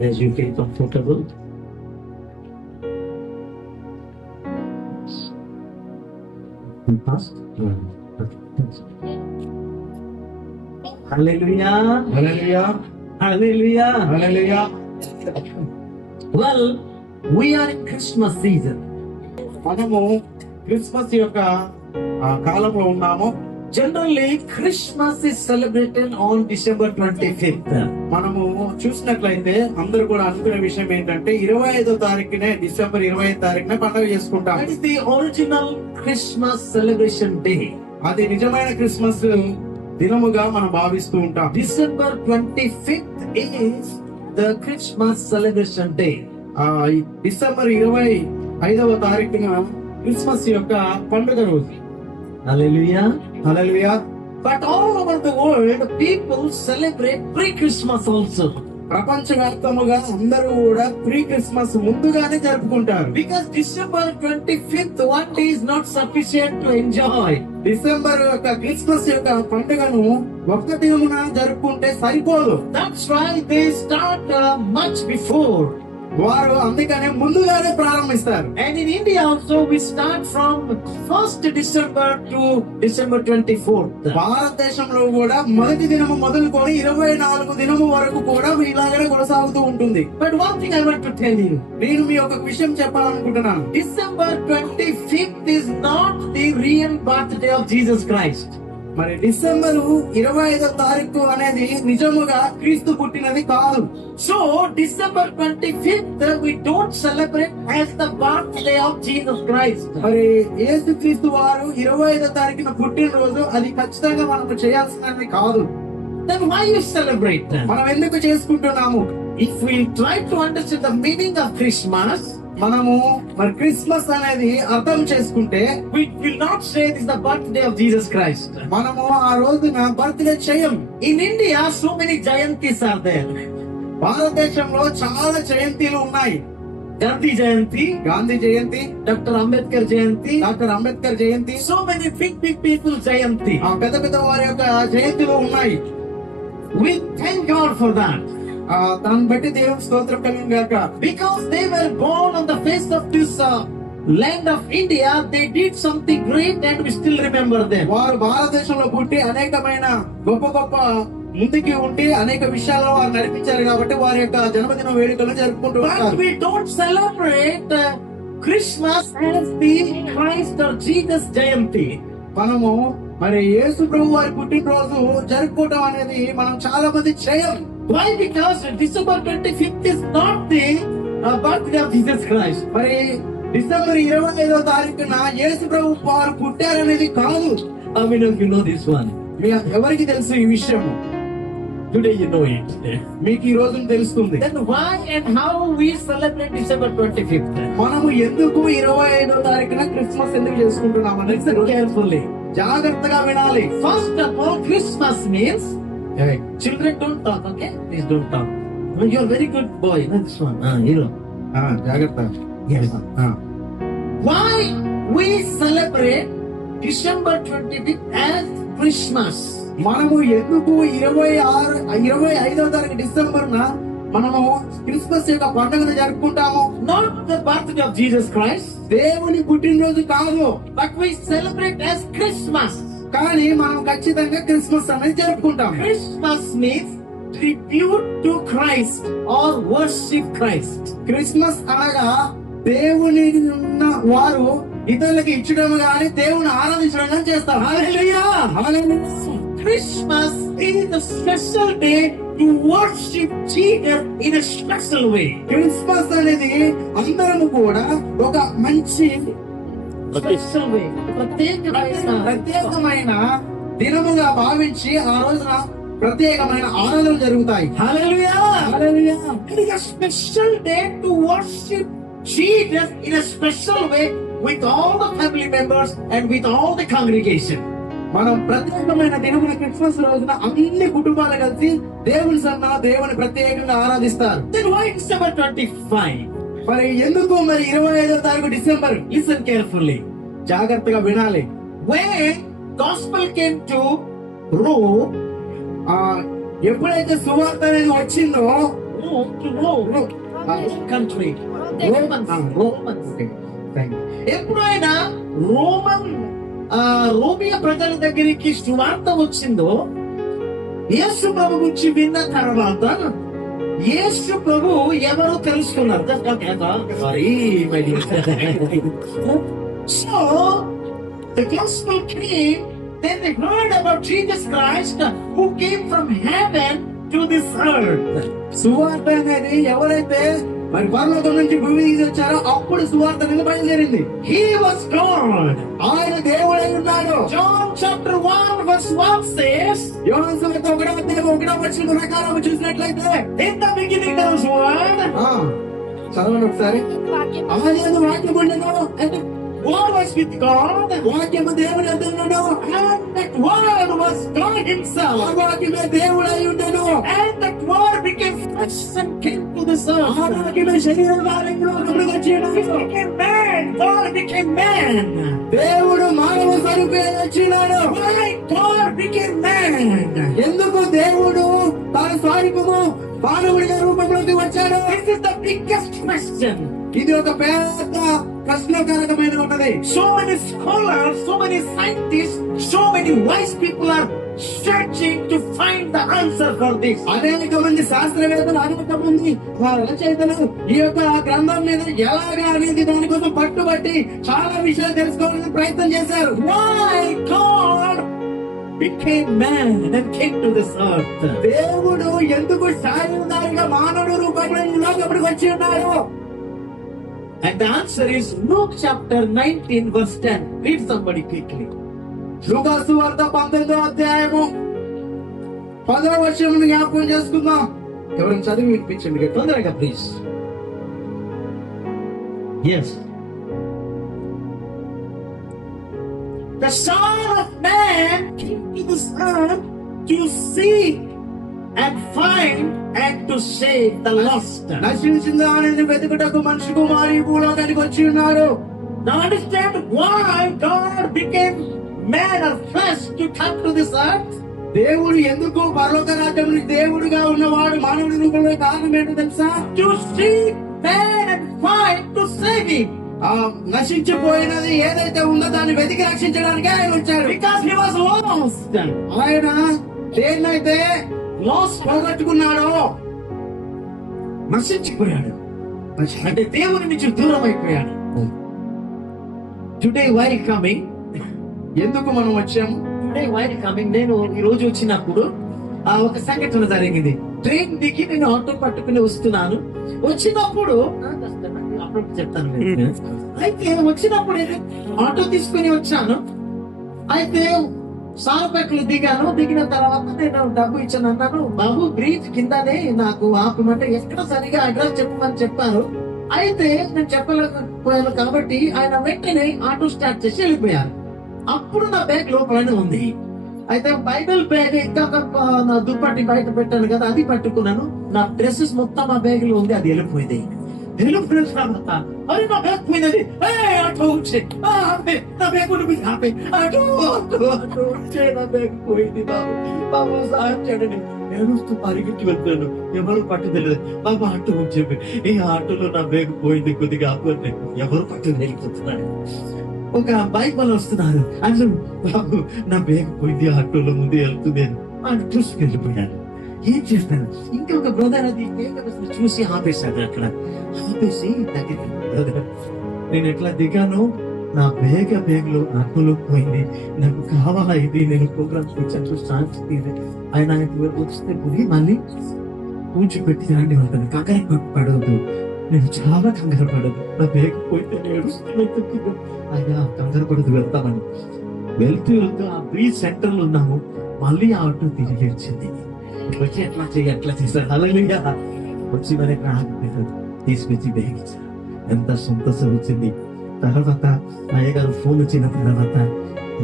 as you feel comfortable. Fast. Hallelujah. Hallelujah Hallelujah. Hallelujah. Well, we are in Christmas season. మనము Christmas యొక్క కాలంలో ఉన్నాము. Generally, Christmas is celebrated on December 25th. మనము చూసినట్లయితే అందరూ కూడా అనుకునే విషయం ఏంటంటే 25వ తారీఖునే, డిసెంబర్ 25వ తారీఖున పండుగ చేసుకుంటాం. That is the original Christmas celebration day. అది నిజమైన క్రిస్మస్ దినముగా మనం భావిస్తూ ఉంటాం. December 25th is the Christmas celebration day. ఈ డిసెంబర్ 25వ తారీఖున క్రిస్మస్ యొక్క పండుగ రోజు. Hallelujah. Hallelujah. But all over the world, people celebrate pre-Christmas also. ప్రపంచవ్యాప్తముగా అందరూ కూడా ప్రీ క్రిస్మస్ ముందుగానే జరుపుకుంటారు. Because December 25th one day is not sufficient to enjoy. December యొక్క క్రిస్మస్ యొక్క పండుగను ఒక్క దినమున జరుపుకుంటే సరిపోదు. That's why they start much before. వారు అందుకనే ముందుగానే ప్రారంభిస్తారు. And in India also we start from 1st December to December 24th. భారతదేశంలో కూడా మొదటి దినము మొదలుకొని 24 దినము వరకు కూడా ఇలాగనే కొనసాగుతూ ఉంటుంది. But one thing I want to tell you. నేను మీ ఒక విషయం చెప్పాలనుకుంటున్నాను. December 25th is not the real birthday of Jesus Christ. మరి డిసెంబర్ 25వ తారీఖు అనేది నిజముగా క్రీస్తు పుట్టినది కాదు. So December 25th we don't celebrate as the birthday of Jesus Christ. మరి యేసుక్రీస్తు వారు 25వ తారీఖున పుట్టినరోజు అది ఖచ్చితంగా మనం చేయాల్సినది కాదు. Then why you celebrate that? మనం ఎందుకు చేసుకుంటున్నాము? If we try to understand the meaning of Christmas, మనము మరి క్రిస్మస్ అనేది అర్థం చేసుకుంటే we will not say this is the birthday of Jesus Christ. మనము ఆ రోజున బర్త్డే చేయం. In India, so many Jayantis are there. భారతదేశంలో చాలా జయంతిలు ఉన్నాయి. Gandhi Jayanti, Gandhi Jayanti, Dr. Ambedkar Jayanti, doctor Ambedkar Jayanti, so many big people Jayanti. ఆ పెద్ద పెద్ద వారి యొక్క జయంతులు ఉన్నాయి. We thank God for that. దాన్ని బట్టి దేవుని స్తోత్రం కలుగును గాక. Because they were born on the face of this land of India, they did something great and we still remember them. వారు భారతదేశంలో పుట్టి అనేకమైన గొప్ప గొప్ప ముందుకి ఉండి అనేక విషయాల్లో వారు నడిపించారు కాబట్టి వారి యొక్క జన్మదిన వేడుకలు జరుపుకుంటూ But ఉంటారు. we don't celebrate Christmas as the Christ or Jesus Jayanti. మనము మరి యేసు ప్రభు వారి పుట్టినరోజు జరుపుకోవడం అనేది మనం చాలా మంది చేయం. Why? Because December 25th is not the birthday of Jesus Christ. మరి డిసెంబర్ 25వ తారీఖున యేసు ప్రభు వారు పుట్టారనేది కాదు. How many of you know this one? ఎవరికి తెలుసు ఈ విషయం? Today you know it. మీకు ఈ రోజు తెలుస్తుంది. Then why and how we celebrate December 25th? మనము ఎందుకు 25వ తారీఖున క్రిస్మస్ ఎందుకు చేసుకుంటున్నాం అనేది Listen carefully. జాగ్రత్తగా వినాలి. First of all, Christmas means children don't talk, okay? Please don't talk. No, you're very good boy. No, this one. Hero. జాగ్రత్త. Yes. Why we celebrate December 25th as Christmas? మనము ఎందుకు 25వ తారీఖు December మనము Christmas యొక్క పండుగను జరుపుకుంటాము? Not the birthday of Jesus Christ, దేవుని పుట్టినరోజు కాదు, but we celebrate as Christmas. కానీ మనం ఖచ్చితంగా క్రిస్మస్ అనేది జరుపుకుంటాం. Christmas means tribute to Christ or worship Christ. Christmas అనగా దేవుని ఉన్న వారు ఇతరులకు ఇచ్చడం గాని దేవుని ఆరాధించడం గాని చేస్తారు. Hallelujah! Christmas is a special day to worship Jesus in a special way. Christmas అనేది అందరము కూడా ఒక మంచి Special way. ప్రత్యేకమైన దినముగా భావించి ఆ రోజున ప్రత్యేకమైన ఆరాధనలు జరుగుతాయి. Hallelujah! It is a special day to worship Jesus in a special way with all the family members and with all the congregation. మనం ప్రత్యేకమైన దినమున క్రిస్మస్ రోజున అన్ని కుటుంబాలు కలిసి దేవుని దేవుని ప్రత్యేకంగా ఆరాధిస్తారు. Then why December 25? మరి ఎందుకు మరి 25వ తారీఖు డిసెంబర్? Listen carefully. జాగ్రత్తగా వినాలి. When gospel came to Rome, ఎప్పుడైతే సువార్త అనేది వచ్చిందో Rome to Rome country. Romans. Okay thank you. ఎప్పుడైనా రోమియా ప్రజల దగ్గరికి సువార్త వచ్చిందో యేసు ప్రభు గురించి విన్న తర్వాత యేసు ప్రభు ఎవరో తెలుసుకున్నారు. So the gospel came, then they heard about Jesus Christ who came from heaven to this earth. సువార్త అనేది ఎవరైతే మరి పరలోకం నుంచి భూమి తీసి వచ్చారో అప్పుడు సువార్త అనేది బయలుదేరింది. He was God. ఆయన దేవుడై ఉన్నాడు. John chapter 1 verse 1 says, యోహాను సువార్త 1వ వచనం ప్రకారం చూసినట్లయితే in the beginning there was word, చదవండి ఒకసారి. ఆదియందు వాక్యం ఉండెను, and the word was with God, వాక్యము దేవుని యొద్ద ఉండెను, and that word was God ఆ himself. వాక్యమే దేవుడై ఉండెను, And that word became flesh and came to this ఆ earth. వాక్యమే శరీరధారంగా ఒకడు వచ్చాడు. He became man. God became man. దేవుడు మానవ స్వరూపే వచ్చినాడు. Why God became man? ఎందుకు దేవుడు తన స్వరూపము మానవుడిగా రూపంలోకి వచ్చాడు? This is the biggest question. ఇది ఒక పెద్ద ప్రశ్నాకారకమైన ఉన్నది. So many scholars, so many scientists, so many wise people are searching to find the answer for this. అనేక మంది శాస్త్రవేత్తలు, అనేక మంది రచయితలు ఈ యొక్క గ్రంథం మీద ఎలాగా అనేది దానికోసం పట్టుబట్టి చాలా విషయాలు తెలుసుకోవాలని ప్రయత్నం చేశారు. Why God became man and came to this earth? దేవుడు ఎందుకు శారీరధారిగా మానవుడు రూపంలో ఈ లోకముడికి వచ్చి ఉన్నాడు? And the answer is Luke chapter 19 verse 10. Read somebody quickly. లూకా సువార్త 19వ అధ్యాయము 10వ వచనమును జ్ఞాపకం చేసుకుందాం. ఎవరైనా చదివి వినిపించండి. తొందరగా please. Yes. The Son of Man came to this earth to seek and find and to save the lost. నశించిన దానిని వెతుకుటకు మనిషి కుమారి భూలోకానికి వచ్చి ఉన్నాడు. Now understand why God became man or flesh to come to this earth. దేవుడు ఎందుకు పరలోక రాజ్యంలో దేవుడిగా ఉన్నవాడు మానవుడి రూపంలో కారణం ఏంటో తెలుసా? To seek man and find to save him. ఆ నశించిపోయినది ఏదైతే ఉందో దాన్ని వెతికి రక్షించడానికి ఆయన వచ్చాడు. Because he was lost. ఆయన దేన్నైతే లాస్ పోగొట్టుకున్నాడో, నశించిపోయాడు, అంటే దేవుని నుంచి దూరం అయిపోయాడు. టుడే వైల్ కమింగ్, ఎందుకు మనం వచ్చాము? టుడే వైల్ కమింగ్, నేను ఈ రోజు వచ్చినప్పుడు ఒక సంఘటన జరిగింది. ట్రైన్ దిగి నేను ఆటో పట్టుకుని వస్తున్నాను. వచ్చినప్పుడు అప్పుడు చెప్తాను. అయితే వచ్చినప్పుడు ఆటో తీసుకుని వచ్చాను. అయితే సారపేటలో దిగాను. దిగిన తర్వాత నేను డబ్బు ఇచ్చాను. అన్నాను, బాబు బ్రిడ్జ్ కిందనే నాకు ఆపమంటే ఎక్కడ సరిగా అడ్రస్ చెప్పమని చెప్పారు. అయితే నేను చెప్పలేకపోయాను కాబట్టి ఆయన వెంటనే ఆటో స్టార్ట్ చేసి వెళ్ళిపోయారు. అప్పుడు నా బ్యాగ్ లోపలనే ఉంది. అయితే బైబిల్ బ్యాగ్ ఇంకా నా దుప్పటి బయట పెట్టాను కదా, అది పట్టుకున్నాను. నా డ్రెస్సెస్ మొత్తం ఆ బ్యాగ్ లో ఉంది. అది వెళ్ళిపోయింది. వెళ్ళిపోయిన తర్వాత అరే నా బ్యాగ్ పోయినది. ఆటో వచ్చే నా బ్యాగ్ ఆపే ఆటో వచ్చే నా బ్యాగ్ పోయింది. బాబు బాబు సాయం చేయండి. ఏడుస్తూ పరిగెత్తి వెళ్తాను. ఎవరు పట్టుదలేదు. బాబు ఆటో చెప్పి ఈ ఆటోలో నా బ్యాగ్ పోయింది, కొద్దిగా ఆపండి. ఎవరు పట్టు వెళ్ళిపోతున్నాడు. ఒక బైక్ వాళ్ళు వస్తున్నారు. అసలు బాబు నా బ్యాగ్ పోయింది, ఆటోలో ముందు వెళ్తుంది అని ఆయన చూసుకెళ్ళిపోయాను. ఏం చేస్తాను? ఇంకొక బ్రదర్ అది చూసి ఆపేశాడు. అక్కడ ఆపేసి దగ్గర నేను ఎట్లా దిగాను, నా బ్యాగ్ లో ఆటోలో పోయింది, నాకు కావాలా ఇది, నేను ప్రోగ్రామ్స్ వచ్చాను సాంస్కృతి ఆయన వస్తే పోయి మళ్ళీ కూర్చోబెట్టి రాండి ఉంటుంది. కంగారు పడవద్దు, నేను చాలా కంగారు పడదు. నా బ్యాగ్ పోయితే నేను ఆయన కంగారు పడదు, వెళ్తామని వెళ్తూ ఆ బ్రీజ్ సెంటర్ లో ఉన్నాము. మళ్ళీ ఆ ఆటో తిరిగి వచ్చింది. వచ్చి ఎట్లా చేశారు. హల్లెలూయా. వచ్చి మరి తీసుకొచ్చి బ్యాగ్ ఇచ్చారు. ఎంత సంతోషం వచ్చింది. తర్వాత అయ్యగారు ఫోన్ వచ్చిన తర్వాత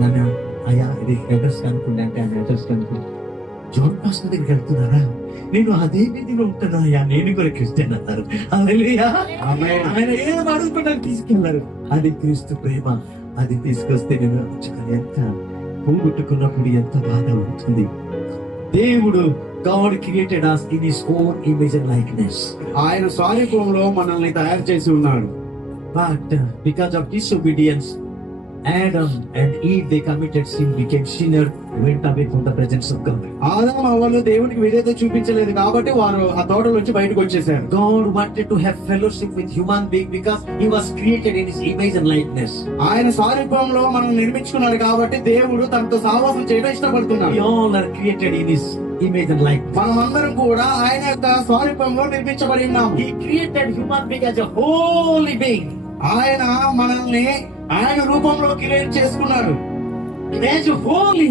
నన్ను అయ్యా ఇది అడ్రస్ కనుక్కుంటే అంటే ఆయన అడ్రస్ కనుక్కుంటే జాన్ పాస్టర్ దగ్గరికి వెళ్తున్నారా? నేను అదే వీధిలో ఉంటున్నా అయ్యా, నేను కూడా క్రిస్టియన్ అన్నారు. హల్లెలూయా. ఆయన ఏం అడుగుతున్నారు తీసుకెళ్లారు. అది క్రీస్తు ప్రేమ. అది తీసుకొస్తే నేను ఎంత పోగొట్టుకున్నప్పుడు ఎంత బాధ ఉంటుంది. దేవుడు God created us in His own image and likeness. ఆయన స్వరూపంలో మనల్ని తయారు చేసి ఉన్నాడు. But because of disobedience, Adam and Eve, they committed sin, became sinner, went away from the presence of God. ఆదాము అవ్వలు దేవునికి విధేయత చూపించలేదు కాబట్టి వారు ఆ తోటలో నుంచి బయటకు వచ్చేసారు. God wanted to have fellowship with human being because He was created in His image and likeness. ఆయన స్వరూపంలో మనం నిర్మించుకున్నాడు కాబట్టి దేవుడు తనతో సహవాసం చేయడం We ఇష్టపడుతున్నాడు. all are created in His image and likeness. మనమందరం కూడా ఆయన యొక్క స్వరూపంలో నిర్మించబడి ఉన్నాము. He created human being as a holy being. ఆయన మనల్ని ఆయన రూపంలో క్రియేట్ చేసుకున్నాడు. As a holy.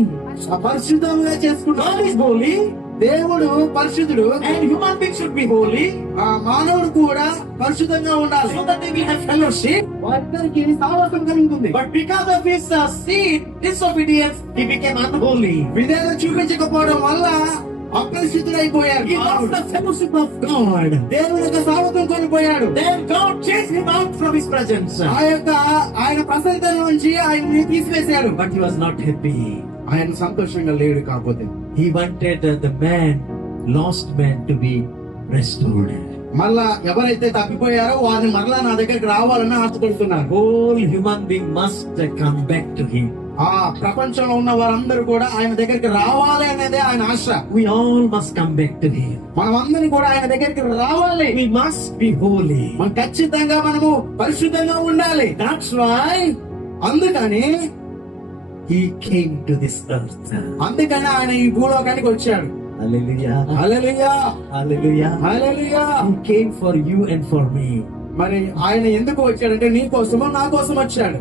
పరిశుద్ధంగా చేసుకున్నాడు. God is holy దేవుడు పరిశుద్ధుడు. and human beings should be holy ఆ మానవుడు కూడా పరిశుద్ధంగా ఉండాలి. so that they will have fellowship. వారిద్దరికి సహవాసం కలుగుతుంది. But because of his sin, disobedience, he became unholy. విధేయత చూపించకపోవడం వల్ల అపరిశుద్ధుడైపోయాడు. He lost the fellowship of God. దేవుని యొక్క సహవాసం కోల్పోయాడు. Then God chased him out from his presence. ఆయన ప్రసన్నత నుంచి ఆయన్ని తీసివేశాడు. But he was not happy. ఆయన సంతోషంగా లేడు. కాకపోతే He wanted the lost man to be restored. మళ్ళా ఎవరైతే తప్పిపోయారో వారిని మరలా నా దగ్గరికి రావాలని ఆశపడుతున్నారు. Whole human being must come back to him. ఆ ప్రపంచంలో ఉన్న వారందరూ కూడా ఆయన దగ్గరికి రావాలి అనేది ఆయన ఆశ. We all must come back to him. మనం అందరం కూడా ఆయన దగ్గరికి రావాలి. We must be holy. మనం ఖచ్చితంగా మనము పరిశుద్ధంగా ఉండాలి. That's why అందుకని he came to this earth. అందుకని ఆయన ఈ భూలోకానికి వచ్చాడు. Hallelujah. Hallelujah, Hallelujah. Hallelujah. He came for you and for me, మరి ఆయన ఎందుకు వచ్చాడంటే నీ కోసమో నా కోసం వచ్చాడు.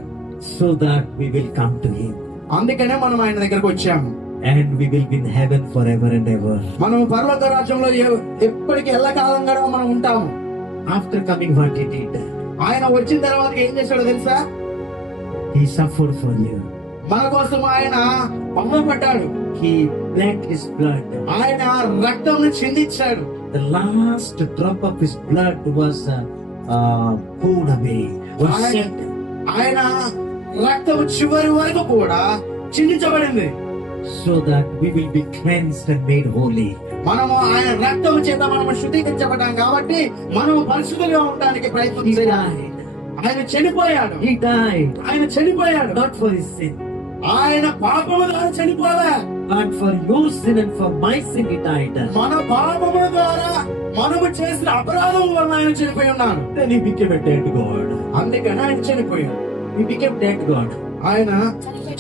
so that we will come to him అందుకనే మనం ఆయన దగ్గరకు వచ్చాము. and we will be in heaven forever and ever. మనం పరలోక రాజ్యంలో ఎప్పటికీ ఎల్లకాలంగా మనం ఉంటాము. After coming, what he did? ఆయన వచ్చిన తర్వాత ఏం చేశాడో తెలుసా? He suffered for you. మన కోసం ఆయన పంపబడ్డాడు. He bled his blood. ఆయన రక్తం చిందించాడు. The last drop of his blood was poured away, was shed. ఆయన రక్తం చివరి వరకు కూడా చిందించబడింది. so that we will be cleansed and made holy. మనము ఆయన రక్తం చేత మనము శుద్ధీకరించబడ్డాం కాబట్టి మనము పరిశుద్ధంగా ఉండడానికి ప్రయత్నం He చేయాలి. died. ఆయన చనిపోయాడు. He died. ఆయన చనిపోయాడు. Not for his sin, ఆయన పాపము ద్వారా చనిపోలే. but for your sin and for my sin he died. మన పాపము ద్వారా మనము చేసిన అపరాధం వల్ల ఆయన చనిపోయి ఉన్నాడు. Then he became a dead God. అందుకని ఆయన చనిపోయాడు. He became dead God. ఆయన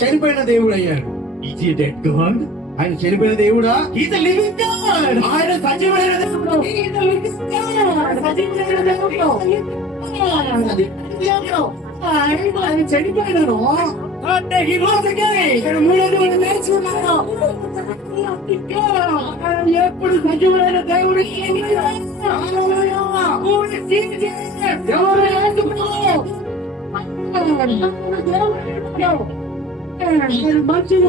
చనిపోయిన దేవుడు అయ్యాడు. Is he a dead God? ఆయన చనిపోయిన దేవుడా? He's a living God. ఆయన సజీవమైన దేవుడు. He's a living God. సజీవమైన దేవుడు. ఆయన చనిపోయినాను. One day he rose again. మూడో రోజు లేచి ఉన్నాడు. ఆయన ఎప్పుడు సజీవమైన దేవుడు. ఎవరు యేసుక్రీస్తు. మంచిది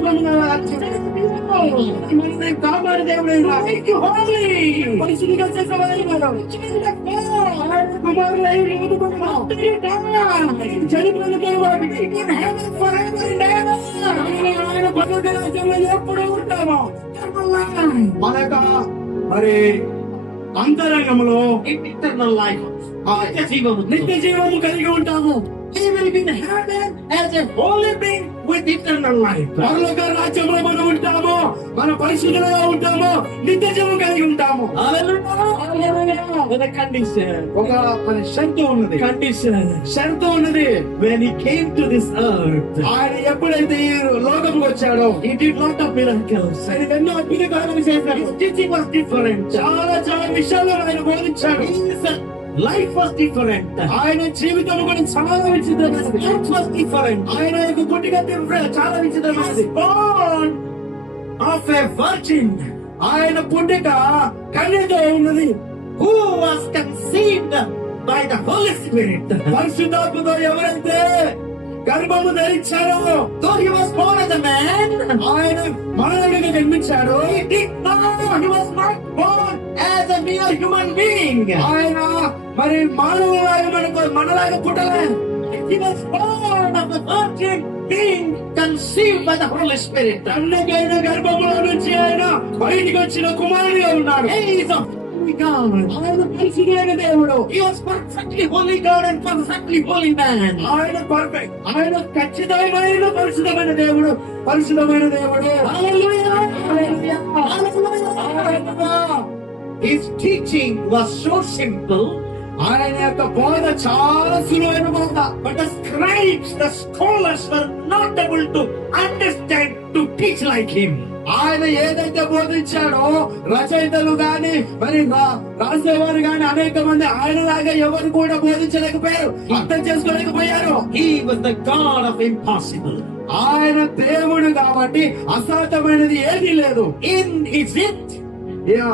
కాపాడు దేవుడు. పరిశుద్ధిగా చేసేవాడు. చనిపోయిన దేవుడు ఎప్పుడు ఉంటాము. మన యొక్క మరి అంతరంగంలో Eternal life. నిత్య జీవము కలిగి ఉంటాము. He will be in heaven as a holy being with eternal life. పరలోక రాజ్యంలో మనం ఉంటాము. మన పరిశుద్ధంగా ఉంటాము. నిత్య జీవం కలిగి ఉంటాము. Hallelujah. With a condition. ఒక మన షరతు ఉన్నది. Condition. షరతు ఉన్నది. When he came to this earth, ఆయన ఎప్పుడైతే ఈ లోకంకి వచ్చాడో he did lot of miracles. ఆయన ఎన్నో అద్భుత కార్యాలు చేశాడు. His teaching was different. చాలా విషయాలు ఆయన బోధించాడు. His life was different. ఆయన జీవితం గురించి చాలా విచిత్రమైనది. It was different. ఆయన యొక్క పుట్టిక చాలా విచిత్రమైనది. Born of a virgin ఆయన పుట్టిక కన్యతో ఉన్నది. who was conceived by the Holy Spirit. పరిశుద్ధాత్మతో ఎవరైతే గర్భము ధరించారో, Though he was born as a man, ఆయన మానవుడిగా జన్మించాడు. he was not born as a mere human being. ఆయన మరి మానవులాగా మనలాగా పుట్టలే. He was born of the virgin being conceived by the Holy Spirit. కన్యకైన గర్భములో నుంచి అయిన బయటికి వచ్చిన కుమారుడిగా ఉన్నాడు. He is a holy God. ఆయన పరిశుద్ధమైన దేవుడు. He was perfectly holy God and perfectly holy man. ఆయన పర్ఫెక్ట్, ఆయన ఖచ్చితమైన పరిశుద్ధమైన దేవుడు, పరిశుద్ధమైన దేవుడు. Hallelujah. Hallelujah. Hallelujah. His teaching was so simple, ఆయన యొక్క బోధ చాలా సులువైన బోధ. but the scribes, the scholars were not able to understand to teach like him. ఆయన ఏదైతే బోధించాడో రచయితలు గాని మరి రాసేవారు గాని అనేక మంది ఆయనలాగా ఎవరు కూడా బోధించలేకపోయారు, అర్థం చేసుకోలేకపోయారు. He was the God of impossible. ఆయన దేవుడు కాబట్టి అసాధ్యమైనది ఏదీ లేదు. In Egypt, యా,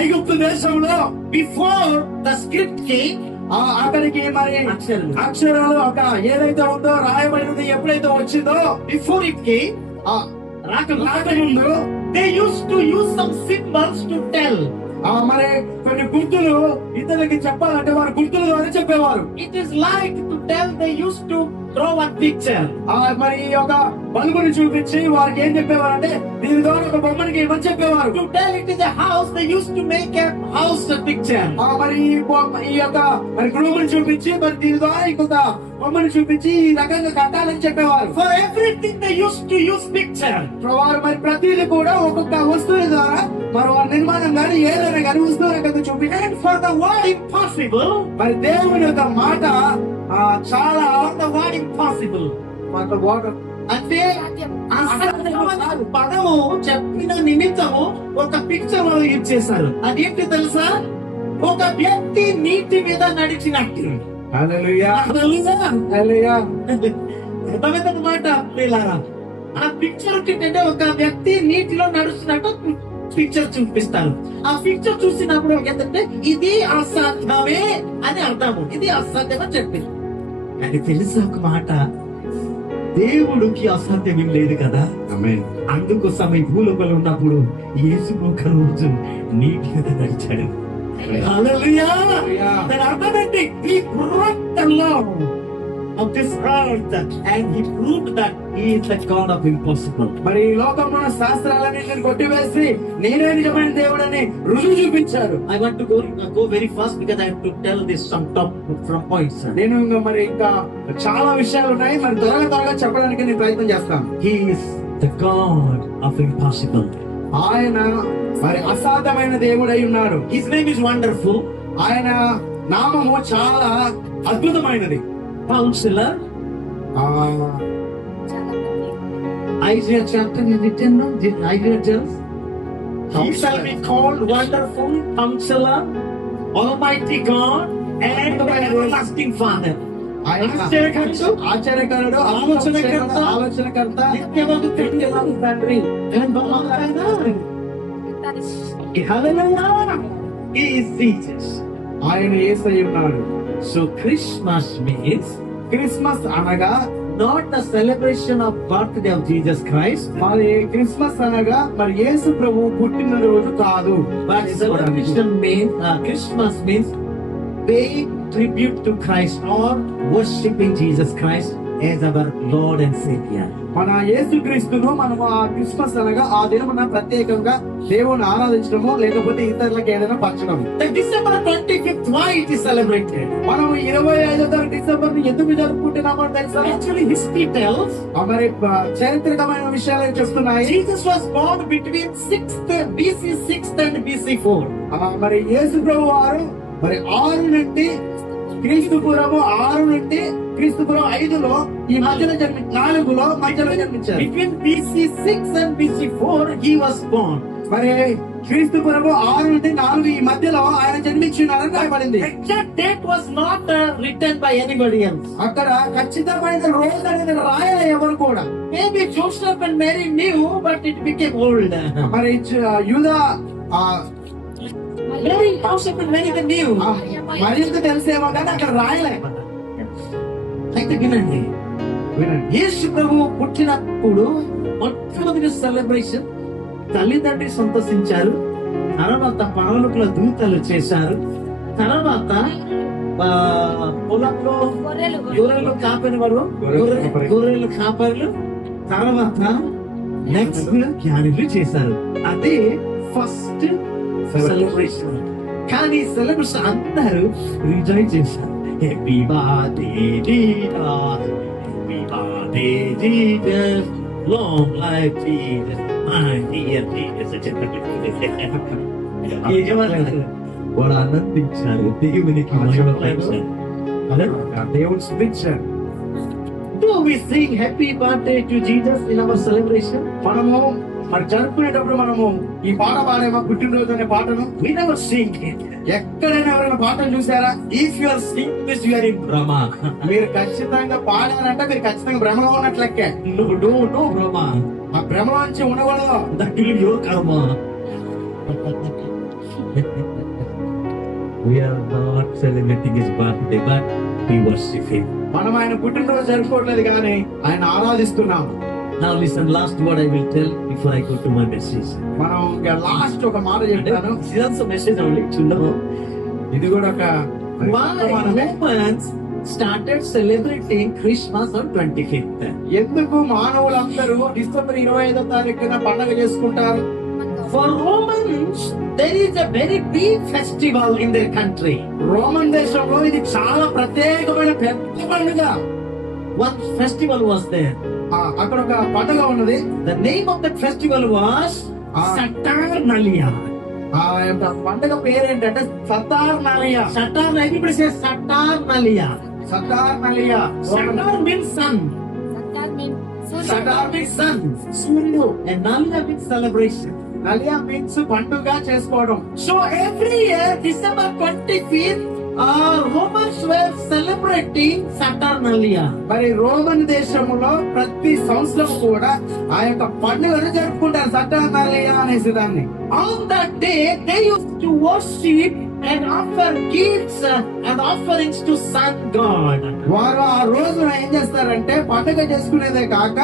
ఐగుప్తు దేశంలో before the script came, అక్కడికి మరి అక్షరాలు. అక్షరాలు ఒక ఏదైతే ఉందో రాయబడినది ఎప్పుడైతే వచ్చిందో, before it came, రాకముందు they used to use some symbols to tell. మరి కొన్ని గుర్తులు ఇతరులకి చెప్పాలంటే వారు గుర్తుల ద్వారా చెప్పేవారు. It is like to tell, they used to draw one picture. మరి ఒక బల్బుని చూపించి వారికి ఏం చెప్పేవారు అంటే దీని ద్వారా ఒక బొమ్మని గీయమని చెప్పేవారు. To tell it is a house, they used to make a house picture. మరి ఈ యొక్క మరి గృహముని చూపించి మరి దీని ద్వారా ఇంకొక బొమ్మని చూపించి ఈ రకంగా కట్టాలని చెప్పేవారు. For everything they used to use picture. వారు మరి ప్రతిదీ కూడా ఒక్కొక్క వస్తువు ద్వారా మరి వారి నిర్మాణం కానీ ఏదైనా కానీ వస్తువు రకంగా చూపించి. And for the word impossible, మరి దేవుని యొక్క మాట చాలా the word impossible, మన వాటర్ అంటే అసాధ్యమైన పదము చెప్పిన నిమిత్తము ఒక పిక్చర్ యూజ్ చేశారు. అదేంటి తెలుసా? ఒక వ్యక్తి నీటి మీద నడిచినట్టు. హల్లెలూయా, హల్లెలూయా. హల్లెలూయా. అర్థమైందన్నమాట పిల్లరా. ఆ పిక్చర్ ఏంటంటే ఒక వ్యక్తి నీటిలో నడుస్తున్నట్టు పిక్చర్ చూపిస్తారు. ఆ పిక్చర్ చూసినప్పుడు ఏంటంటే ఇది అసాధ్యమే అని అర్థము, ఇది అసాధ్యమే చెప్పింది. అని తెలుసు ఒక మాట, దేవుడికి అసాధ్యం ఏం లేదు కదా. ఆమేన్. అందుకోసం ఈ భూలోకంలో ఉన్నప్పుడు యేసు ఒక రోజు నీటి మీద నడిచాడు. హల్లెలూయా. దాని అర్థం ఏంటి? He broke the law of this earth and he proved that he is the God of impossible. మరి ఈ లోకంలో శాస్త్రాలన్నింటిని కొట్టివేసి నేనే నిజమైన దేవుడని రుజువు చూపించాడు. I want to go very fast because I have to tell this some top from points. నేను ఇంకా చాలా విషయాలు ఉన్నాయి, మరి త్వరగా చెప్పడానికి నేను ప్రయత్నం చేస్తాను. He is the God of impossible. ఆయన మరి అసాధ్యమైన దేవుడై ఉన్నాడు. His name is wonderful. ఆయన నామము చాలా అద్భుతమైనది. Counselor. Isaiah chapter is written now. Isaiah tells, He shall be called Wonderful Counselor, Almighty God, and the Everlasting Father. ఆయన ఆశ్చర్యకరుడు, ఆలోచనకర్త, నిత్యమందు తండ్రి. Hallelujah. He is Jesus. ఆయన యేసయ్య ఉన్నాడు. So Christmas means క్రిస్మస్ అనగా not the celebration of birthday of Jesus Christ, మరి Christmas అనగా మరి యేసు ప్రభువు పుట్టినరోజు కాదు. but celebration means Christmas means paying tribute to Christ or worshiping Jesus Christ as our Lord and Savior. మన యేసు క్రీస్తును మనము ఆ క్రిస్మస్ అనగా ఆ దినమున ప్రత్యేకంగా దేవుని ఆరాధించడము లేకపోతే ఇతరులకు ఏదైనా పంచడం. The December 25th, why it is celebrated? మనం 25వ డిసెంబర్ ని ఎందుకు జరుపుకుంటున్నామో తెలుసా? Actually, history tells మరి చారిత్రకమైన విషయాలు చెప్తున్నాయి. Jesus was born between BC 6th and BC 4. మరి యేసు ప్రభు వారు మరి 6 నుండి క్రీస్తుపురము 6 నుండి క్రీస్తుపురం 5లో ఈ మధ్యలో 4లో మధ్యలో జన్మించారు. Between BC 6 and BC 4 he was born. మరి క్రీస్తుపురము 6 నుండి 4 ఈ మధ్యలో ఆయన జన్మించినారని రాయబడింది. Exact date was not written by anybody else. అక్కడ ఖచ్చితమైన రోజు అనేది రాయలే ఎవరు కూడా. Maybe Joseph and Mary knew, but it became old. మరి యూదా Mary, Joseph and Mary they knew. మరింత తెలిసేమో కానీ అక్కడ రాయలే. అయితే వినండి, వినండి. యేసు ప్రభువు పుట్టినప్పుడు మొట్టమొదటి సెలబ్రేషన్ తల్లిదండ్రి సంతోషించారు. తర్వాత పరలోకల దూతలు చేశారు. తర్వాత పొలంలో గొర్రెలు కాపరి వారు, గొర్రెలు కాపరులు. తర్వాత నెక్స్ట్ జ్ఞానులు చేశారు. అదే ఫస్ట్ సెలబ్రేషన్. కానీ సెలబ్రేషన్ అందరూ రిజాయిన్ చేశారు. Happy birthday Jesus, happy birthday Jesus, long life Jesus, my dear Jesus ఏమన్నారు? వాడు ఆనందించారు, దేవునికి మహిమపరిచారు. దేవుడు స్తుతించాడు. Do we sing happy birthday to Jesus in our celebration? మనము మరి జరుపుకునేటప్పుడు మనము ఈ పాట పాడేమా, పుట్టినరోజు అనే పాటను? We never sing it. ఎక్కడైనా ఎవరైనా పాటను చూసారా? If you are singing this, you are in Brahma. మీరు ఖచ్చితంగా పాడారంటే మీరు ఖచ్చితంగా భ్రమలో ఉన్నట్లెక్కే. No Brahma. ఆ భ్రమలో నుంచి ఉండకూడదు. That will be your karma. We are not celebrating his birthday, but we worship him. మనం ఆయన పుట్టినరోజు జరుపుకోవట్లేదు కానీ ఆయన ఆరాధిస్తున్నాం. Now listen, last word I will tell before I go to my message. మనం ఇంకా లాస్ట్ ఒక మాట చెప్తాను. This is also message only to know ఇది కూడా ఒక why humans started celebrating Christmas on 25th. ఎందుకు మానవులందరూ డిసెంబర్ 25వ తారీఖున పండుగ చేసుకుంటారు? For Romans, there is a very big festival in their country. Roman దేశంలో ఇది చాలా ప్రత్యేకమైన పెద్ద పండుగ. One festival was there. అక్కడ ఒక పండుగ ఉన్నది. The name of that festival was Saturnalia. ఆ యొక్క పండుగ పేరు ఏంటంటే సతార్నాలియా. Saturn, everybody says Saturnalia. సతార్నాలియా. Saturn means sun. Saturn means sun. సూర్యుడు. And Nalia means celebration. నలియా మీన్స్ పండుగ చేసుకోవడం. So every year, December 25th, Romans were celebrating Saturnalia. మరి రోమన్ దేశంలో ప్రతి సంవత్సరం కూడా ఆ యొక్క పండుగను జరుపుకుంటారు, సటార్నాలియా అనేసి దాన్ని. On that day, they used to worship and offer gifts and offerings to sun god. వారు ఆ రోజున ఏం చేస్తారంటే పండుగ చేసుకునేదే కాక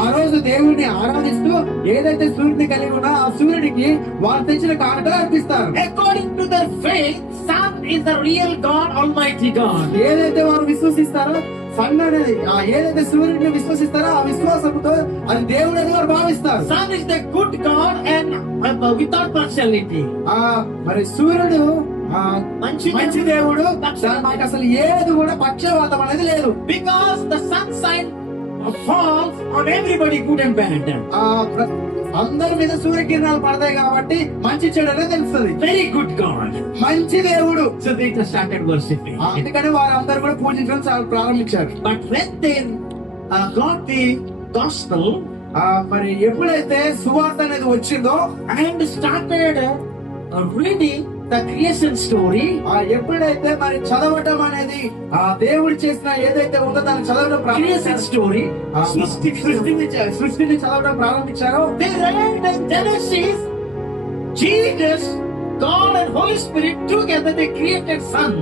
ఆ రోజు దేవుడిని ఆరాధిస్తూ ఏదైతే సూర్యుడిని కలిగి ఉన్నా ఆ సూర్యుడికి వారు తెచ్చిన కానుకలు అర్పిస్తారు. According to their faith, sun is the real God, Almighty God. ఏదైతే వారు విశ్వసిస్తారో సన్ అనేది ఏదైతే సూర్యుడిని విశ్వసిస్తారో ఆ విశ్వాసంతో అది దేవుడు అని వారు భావిస్తారు. Sun is the good God and without partiality. మరి సూర్యుడు మంచి దేవుడు, నాకు అసలు ఏది కూడా పక్షవాతం అనేది లేదు. Because the sunshine falls on everybody, good and bad. అందరి మీద సూర్యకిరణాలు పడతాయి కాబట్టి మంచి చెడు అనేది తెలుస్తుంది. Very good God. మంచి దేవుడు. So they just started worshiping. అందుకని వారందరూ కూడా పూజించడం ప్రారంభించారు. But when they got the gospel, మరి ఎప్పుడైతే సువార్త అనేది వచ్చిందో and started reading the creation story, ఎప్పుడైతే మరి చదవటం అనేది దేవుడు చేసిన ఏదైతే ఉందో దాన్ని చదవడం creation story, సృష్టిని చదవడం ప్రారంభించారో they read in Genesis, Jesus, God and Holy Spirit together they created sun.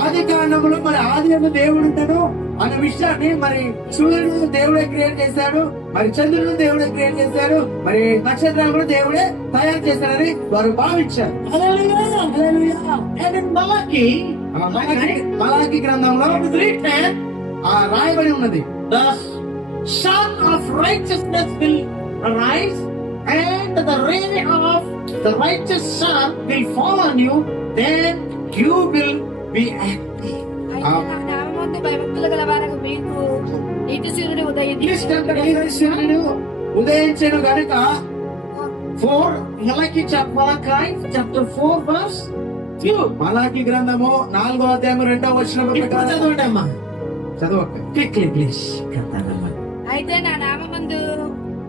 ఆది కాండంలో మరి ఆది అన్న దేవుడు ఉంటాడు అనే విషయాన్ని మరి సూర్యుడు దేవుడే క్రియేట్ చేశాడు, మరి చంద్రుడు దేవుడే క్రియేట్ చేశాడు, మరి నక్షత్రాలు కూడా దేవుడే తయారు చేశాడని వారు భావించారు. And in Malachi గ్రంథంలో రాయబడి ఉన్నది, the sun of righteousness will arise and the ray of the righteous sun will fall on you, then you will be happy. భయభక్తులు గల వారికి మీకు నీతి సూర్యుడు సూర్యుడు ఉదయించను గనుక. Malachi chapter 4 verse 2. మలాకి గ్రంథము 4వ అధ్యాయం 2వ వచనం చదవండి అమ్మా, చదవక quickly please. అయితే నా నామమందు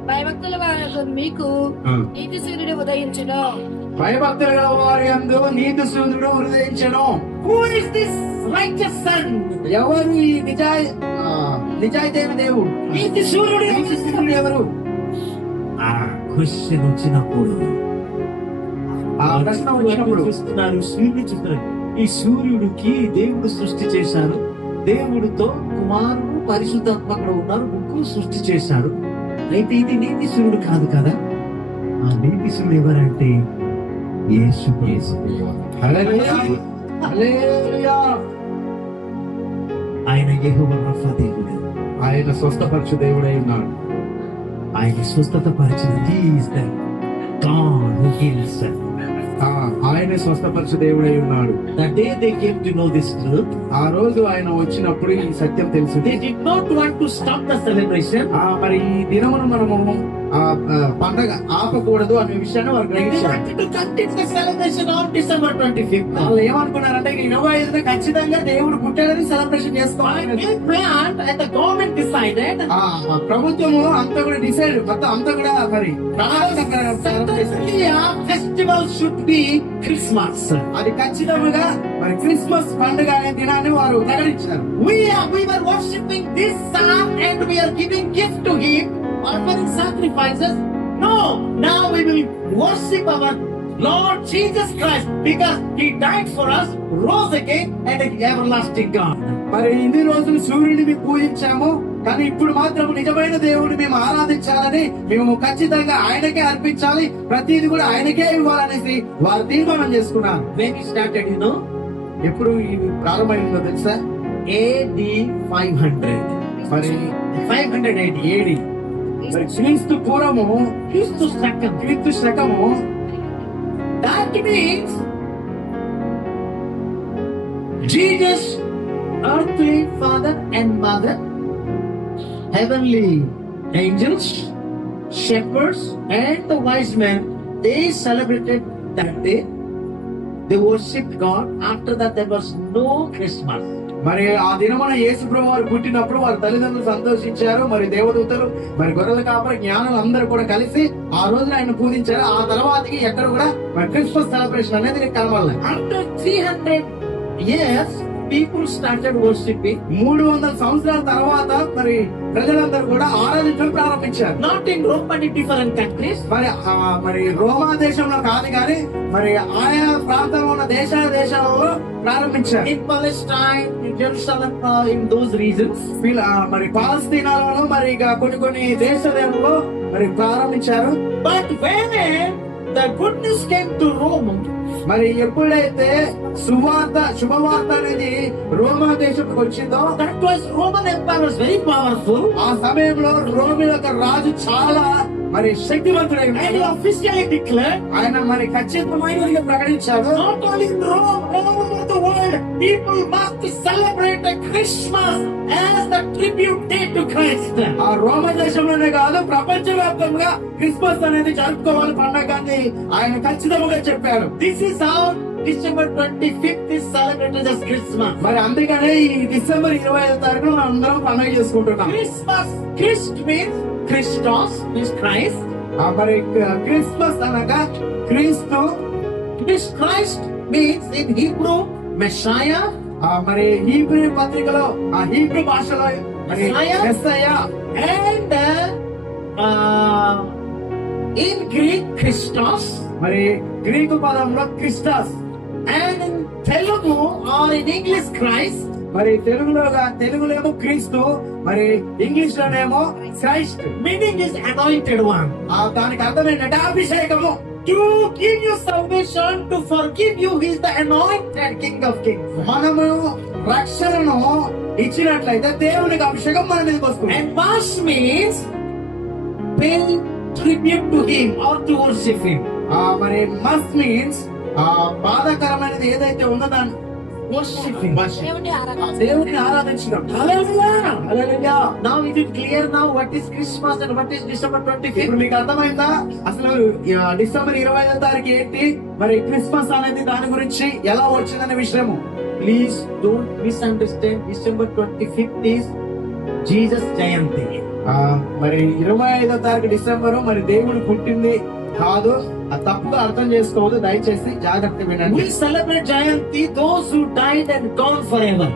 భయభక్తుల వారికి మీకు నీతి సూర్యుడు ఉదయించును. భయభక్తులు గల వారి యందు నీతి సూర్యుడు ఉదయించెను. Who is this righteous sun? ఎవరు ఈ నిజాయితీ దేవుడు? నీతి సూర్యుడు ఎవరు? క్వశ్చన్ వచ్చినప్పుడు, ప్రశ్న వచ్చినప్పుడు చూస్తున్నారు, సూర్యుడు చూస్తున్నారు. ఈ సూర్యుడికి దేవుడు సృష్టి చేశారు, దేవుడితో కుమారుడు పరిశుద్ధాత్మ కూడా ఉన్నారు, ముగ్గురు సృష్టి చేశారు. అయితే ఇది నీతి సూర్యుడు కాదు కదా. ఆ నీతి సూర్యుడు ఎవరంటే యేసు. హల్లెలూయా, హల్లెలూయా. ఆయన యెహోవా రఫా దేవుడు, ఆయన స్వస్థపరచు దేవుడై ఉన్నాడు. ఆయన స్వస్థత పరిచిన God who heals them. ఆయనే స్వస్థపరచు దేవుడై ఉన్నాడు. The day they came to know this truth, ఆ రోజు ఆయన వచ్చినప్పుడు ఈ సత్యం తెలిసింది. they did not want to stop the celebration. మరి ఈ దినమును మనము పండగ ఆపకూడదు అనే విషయాన్ని వారు They గ్రహించారు. wanted to continue the celebration on December 25th. వాళ్ళు ఏమనుకున్నారంటే 25న ఖచ్చితంగా దేవుడు పుట్టాడని సెలబ్రేషన్ And చేసుకోవాలి. they planned and the government decided. ప్రభుత్వము అంతా కూడా డిసైడ్ మొత్తం అంతా కూడా మరి Certainly a festival should be Christmas. అది ఖచ్చితంగా మరి క్రిస్మస్ పండుగ అనే దినాన్ని వారు ప్రకటించారు. We were worshipping this son and we are giving gift to him, offering sacrifices. No, now we will worship our Lord Jesus Christ because he died for us, rose again, and is everlasting God. మరి ఇన్ని రోజులు సూర్యుడిని పూజించాము, కానీ ఇప్పుడు మాత్రం నిజమైన దేవుడిని మేము ఆరాధించాలని మేము ఖచ్చితంగా ఆయనకే అర్పించాలి, ప్రతిది కూడా ఆయనకే ఇవ్వాలనేసి వారు తీర్మానం చేసుకున్నారు. When we started, ఎప్పుడు ఇది ప్రారంభమైందో తెలుసా? AD 500. మరి 500 AD. మరి క్రీస్తు పూర్వము Christus second. క్రీస్తు శకము. That means Jesus, earthly father and mother, heavenly angels, shepherds, and the wise men, they celebrated that day. They worshipped God. After that, there was no Christmas. మరి ఆ దినమున యేసు ప్రభు వారు పుట్టినప్పుడు వారి తల్లిదండ్రులు సంతోషించారు, మరి దేవదూతలు మరి గొర్రెల కాపరి జ్ఞానులు అందరూ కూడా కలిసి ఆ రోజున ఆయన పూజించారు. ఆ తర్వాతకి ఎక్కడ కూడా మరి క్రిస్మస్ సెలబ్రేషన్ అనేది కనబడలేదు. After 300 years, people started worshipping. 300 సంవత్సరాల తర్వాత మరి ప్రజలందరూ కూడా ఆరాధించడం ప్రారంభించారు. Not in Rome, but in different countries. మరి రోమా దేశంలో కాదు కానీ మరి ఆయా ప్రాంతంలో ఉన్న దేశాలలో ప్రారంభించారు. In Palestine, in Jerusalem, in those regions. మరి పాలస్తీనాలోను మరి ఇక కొన్ని దేశాలలో మరి ప్రారంభించారు. But when the good news came to Rome, మరి ఎప్పుడైతే శుభవార్త అనేది రోమా దేశంకి వచ్చిందో, that was Roman Empire was very powerful. ఆ సమయంలో రోమి యొక్క రాజు చాలా మరి శక్తివంతుడై And he ఉన్నాడు. officially declared, ఆయన మరి ఖచ్చితమైనదిగా ప్రకటించాడు. not only in Rome, all over the world, people must celebrate a Christmas as the tribute day to Christ. ఆ రోమ దేశంలోనే కాదు, ప్రపంచవ్యాప్తంగా క్రిస్మస్ అనేది జరుపుకోవాలి పండుగ అని ఆయన ఖచ్చితంగా చెప్పారు. This is how December 25th is celebrated as Christmas. మరి అందుకనే ఈ డిసెంబర్ 25వ తారీఖున మనం అందరం పండుగ చేసుకుంటున్నాం. Christmas, Christ means Christos, means Christ. మరి క్రిస్మస్ అనగా క్రీస్తు. This Christ means in Hebrew Messiah. మరి హీబ్రూ పత్రికలో ఆ హీబ్రూ భాషలో మరి Messiah, And in Greek Christos. మరి గ్రీకు పదంలో Christus. And in Telugu or in English Christ. మరి తెలుగులేమో క్రీస్తు, మరి ఇంగ్లీష్ లోనేమో Christ. Meaning is anointed one. దానికి అర్థం ఏంటంటే అభిషేకము. To give you salvation, to forgive you, he is the anointed King of Kings. మనము రక్షణను ఇచ్చినట్లయితే దేవునికి అభిషేకం మన మీదకి వస్తుంది. And mass means pay tribute to him or to worship him. మరి మస్ట్ మీన్స్ బాధాకరమైనది ఏదైతే ఉందో దాన్ని Worship him. దేవుని ఆరాధన. దేవుడిని ఆరాధించడం. Hallelujah. Hallelujah. Now is it clear now what is Christmas and what is December 25th? ఇప్పుడు మీకు అర్థమైందా అసలు డిసెంబర్ 25వ తారీఖు ఏంటి, మరి క్రిస్మస్ అనేది దాని గురించి ఎలా వచ్చిందనే విషయము. Please don't misunderstand. December 25th is Jesus Jayanti. మరి 25వ తారీఖు డిసెంబరు మరి దేవుడు పుట్టింది కాదు, అది తప్పుగా అర్థం చేసుకోవద్దు. దయచేసి జాగ్రత్త వినండి. We celebrate Jayanti those who died and gone forever.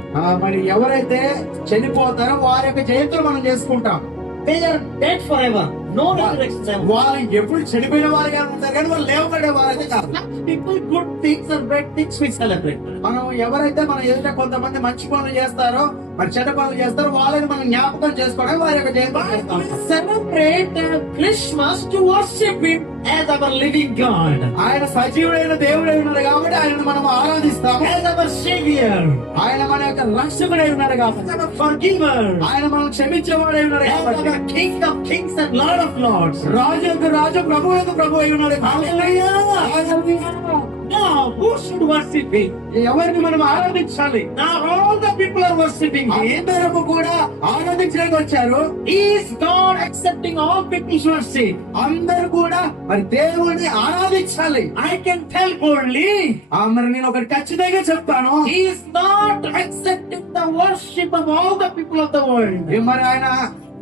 మరి ఎవరైతే చనిపోతారో వారి యొక్క జయంతులు మనం చేసుకుంటాం. They are dead forever. No resurrection. వాళ్ళు ఎప్పుడు చనిపోయిన వారుగా ఉంటారు కానీ వాళ్ళు లేవబడే వారైతే కాదు. People, good things and bad things we celebrate. మనం ఎవరైతే మన ఎదుట కొంతమంది మంచి పనులు చేస్తారో మరి చెడ్డ పనులు చేస్తారు, వాళ్ళని మనం జ్ఞాపకం చేసుకోవడం వారి యొక్క జయంతి చేస్తాం. Celebrate Christmas to worship Him as our living God, ఆయన సజీవుడైన దేవుడై ఉన్నాడు కాబట్టి ఆయనను మనం ఆరాధిస్తాం. as our Savior, ఆయన మన యొక్క రక్షకుడై ఉన్నాడు as కాబట్టి, our Forgiver, ఆయన మనం క్షమించేవాడై ఉన్నాడు as కాబట్టి, our King of Kings and Lord of Lords. రాజు యొక్క రాజు, ప్రభు యొక్క ప్రభు అయి ఉన్నాడు కాబట్టి, Hallelujah. Now, who should worship Him? ఎవరిని మనం ఆరాధించాలి? Now, all the people are worshiping Him. అందరూ కూడా ఆరాధించడానికి వచ్చారు. Is God accepting all people's worship? అందరూ కూడా మరి దేవుడిని ఆరాధించాలి. I can tell boldly, మరి నేను ఒకటి ఖచ్చితంగా చెప్తాను, He is not accepting the worship of all the people of the world. మరి ఆయన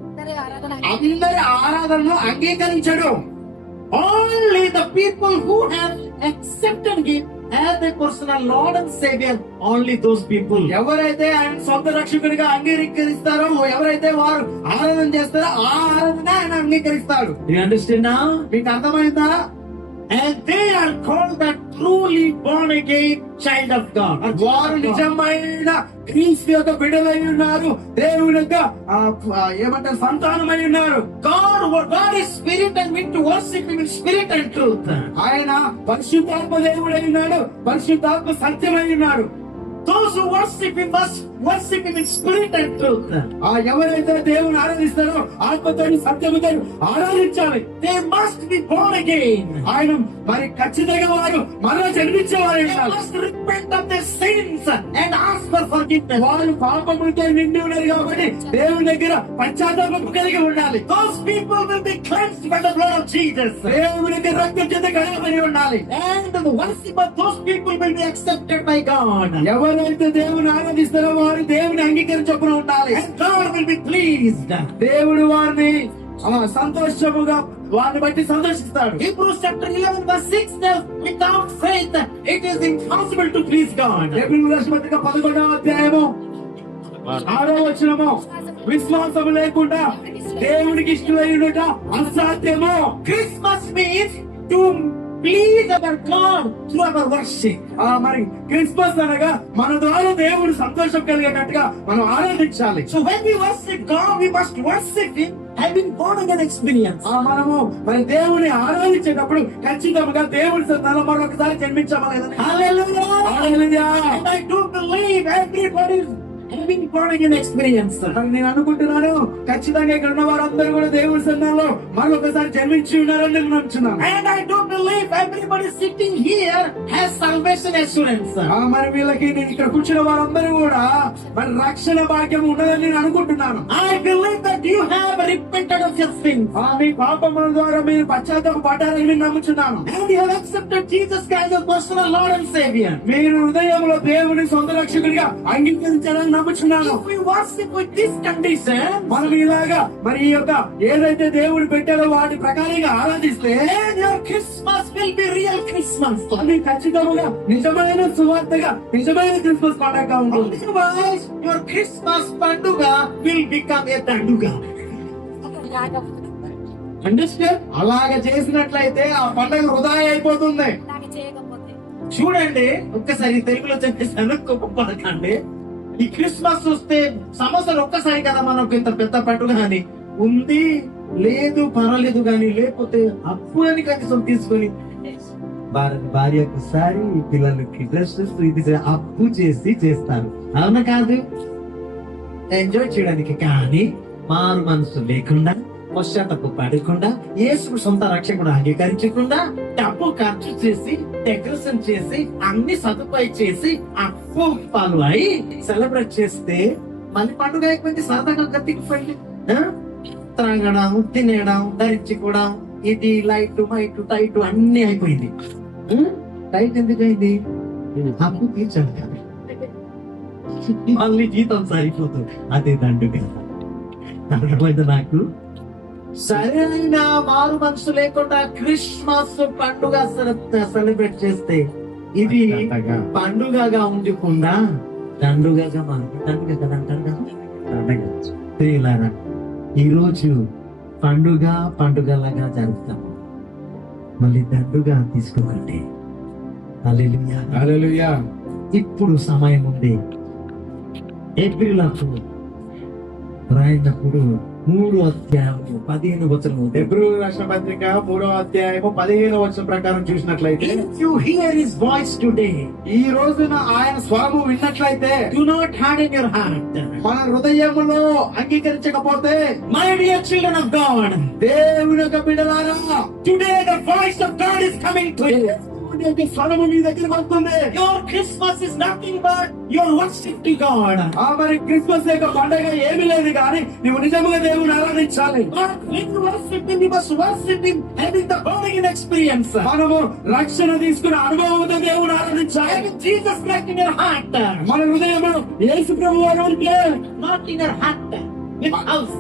అందరి ఆరాధన అందరి ఆరాధనను అంగీకరించడు. Only the people who have accepted Him as their personal Lord and Savior, only those people. ఎవరైతే ఆయన సొంత రక్షకుడిగా అంగీకరిస్తారో, ఎవరైతే వారు ఆరాధన చేస్తారో ఆ ఆరాధన ఆయన అంగీకరిస్తాడు. Do you understand now? మీకు అర్థమైందా? And they are called the truly born again child of God. వారు నిజమైన క్రీస్తు యొక్క బిడ్డలై ఉన్నారు, దేవుని యొక్క ఏమంటారు సంతానమై ఉన్నారు. God is spirit and we to worship Him in spirit and truth. ఆయన పరిశుద్ధాత్మ దేవుడై ఉన్నాడు, పరిశుద్ధాత్మ సత్యమై ఉన్నాడు. Those who worship Him must worship Him in spirit and truth. ఎవరైతే దేవుని ఆరాధిస్తారో ఆత్మతో సత్యముతో ఆరాధించాలి. They must be born again. ఆయన మరి ఖచ్చితంగా వారు మరలా జన్మించేవారు They must repent of their sins and ask for forgiveness. వారు పాపములతో నిండి ఉన్నారు కాబట్టి దేవుని దగ్గర పశ్చాత్తాపం కలిగి ఉండాలి. Those people will be cleansed by the blood of Jesus. దేవుని యొక్క రక్తం చేత కడగబడి ఉండాలి. And the worship of those people will be accepted by God. ఎవరైతే దేవుని ఆరాధిస్తారో వారు దేవుని అంగీకరించకుండా ఉండాలి. And God will be pleased. దేవుడు వారిని సంతోషముగా వారిని బట్టి సంతోషిస్తాడు. Hebrews chapter 11 verse 6 tells, without faith it is impossible to please God. హెబ్రీయుల రాసిన పత్రిక 11వ అధ్యాయము 6వ వచనము, విశ్వాసము లేకుండా దేవునికి ఇష్టమై ఉండుట అసాధ్యము. Christmas means to please our God through our worship. మరి క్రిస్మస్ అనగా మన ద్వారా దేవుడు సంతోషం కలిగేటట్టుగా మనం ఆరాధించాలి. So when we worship God, we must worship Him having born again experience. మనము మరి దేవుని ఆరాధించేటప్పుడు ఖచ్చితంగా దేవుడి సంతానం మరొకసారి జన్మించామా లేదా? Hallelujah. Hallelujah. And I do believe everybody is having born again experience. మరి నేను అనుకుంటున్నాను ఖచ్చితంగా ఇక్కడ ఉన్న వారందరూ కూడా దేవుడి సంతానంలో మరొకసారి జన్మించి ఉన్నారని నేను నమ్ముతున్నాను. And I do believe everybody sitting here has salvation assurance. మరి వీళ్ళకి నేను ఇక్కడ కూర్చున్న వారందరూ కూడా మరి రక్షణ భాగ్యం ఉన్నదని నేను అనుకుంటున్నాను. I believe that you have repented of your sins. మీ పాపముల ద్వారా మీరు పశ్చాత్తాపడ్డారని నేను నమ్ముతున్నాను. And you have accepted Jesus Christ as personal Lord and Savior. మీరు హృదయంలో దేవుని సొంత రక్షకుడిగా అంగీకరించాలని నమ్ముతున్నాను. If we worship with this condition, మనం ఇలాగా మరి ఈ యొక్క ఏదైతే దేవుడు పెట్టారో వాటి ప్రకారంగా ఆరాధిస్తే then your Christmas will be real Christmas. అది ఖచ్చితంగా నిజమైన సువార్తగా నిజమైన క్రిస్మస్ పండుగ ఉంటుంది. Otherwise, your Christmas panduga will become a danduga. Understand? అలాగ చేసినట్లయితే ఆ పండుగ వృధా అయిపోతుంది. అలాగే చేయకపోతే చూడండి, ఒక్కసారి తెలుగులో చెప్పేసాను, కోపపడకండి. ఈ క్రిస్మస్ వస్తే సంవత్సరం ఒక్కసారి కదా మనకు ఇంత పెద్ద పండుగ అని ఉంది, లేదు పర్వాలేదు కానీ, లేకపోతే అప్పు అని కనీసం తీసుకొని భార్యకు సారి, పిల్లలకి డ్రెస్సెస్ ఇది అప్పు చేసి చేస్తారు. అవునా కాదు? ఎంజాయ్ చేయడానికి. కానీ మారు మనసు లేకుండా, పశ్చాత్తపు పడకుండా, యేసు సొంత రక్షకుడు అంగీకరించకుండా, డబ్బు ఖర్చు చేసి, డెకరేషన్ చేసి, అన్ని సదుపాయం చేసి, అప్పు పాలు అయి సెలబ్రేట్ చేస్తే మళ్ళీ పండుగ అయిపోయింది. సరదాగా గట్టిపోయింది. త్రాగడం, తినడం, ధరించుకోవడం, ఇది లైట్ మైట్ టైట్ అన్ని అయిపోయింది. టైట్ ఎందుకు అయింది? అప్పు తీర్చాలి కదా, మళ్ళీ జీతం సరిపోతుంది. అదే దండుగా. అర్థమైంది నాకు. సరైన మారు మనసు లేకుండా క్రిస్మస్ పండుగ సెలబ్రేట్ చేస్తే ఇది పండుగగా ఉండకుండా దండుగగా మారి దండుగ కదా అంటారు కదా. ఈ రోజు పండుగలాగా జరుపుతాం, మళ్ళీ దండుగా తీసుకోకండి. హల్లెలూయా. హల్లెలూయా. ఇప్పుడు సమయం ఉంది. ఏప్రిల్ రాయినప్పుడు 3:15 హెబ్రీయులకు రాసిన పత్రిక 3:15 ప్రకారం చూసినట్లయితే, If you hear his voice today, ఈ రోజున ఆయన స్వరము విన్నట్లయితే, do not harden your heart. మన హృదయములో అంగీకరించకపోతే, My dear children of God, దేవుని యొక్క బిడ్డలారా, today the voice of God is coming to you. దేవుని యొక్క స్వరము మీ దగ్గరికి వస్తుంది. Your Christmas is nothing but your worship to God. మరి క్రిస్మస్ యొక్క పండగ ఏమీ లేదు కానీ నువ్వు నిజంగా దేవుని ఆరాధించాలి. But when you worship him, you must worship him having the born-again experience. మనము రక్షణ తీసుకున్న అనుభవంతో దేవుని ఆరాధించాలి. Having Jesus Christ in your heart, మన హృదయంలో యేసు ప్రభువు వారు ఉంటే, not in your heart, with house,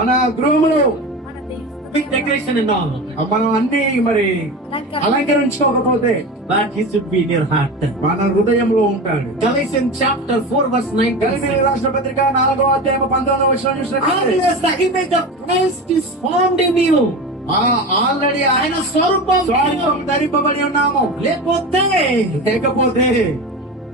మన గృహములో మన దేవుడు with decoration and all. మనం అన్ని మరి అలంకరణ. అలంకరించుకోకపోతే But he should be in your heart. మన హృదయంలో ఉంటాడు. Galatians chapter 4 verse 9. గలతీయులకు రాసిన పత్రిక 4:19 చూసినట్లయితే, Unless the image of Christ is formed in you, already ఆయన ఆయన స్వరూపం స్వరూపం ధరింపబడి ఉన్నాము. లేకపోతే లేకపోతే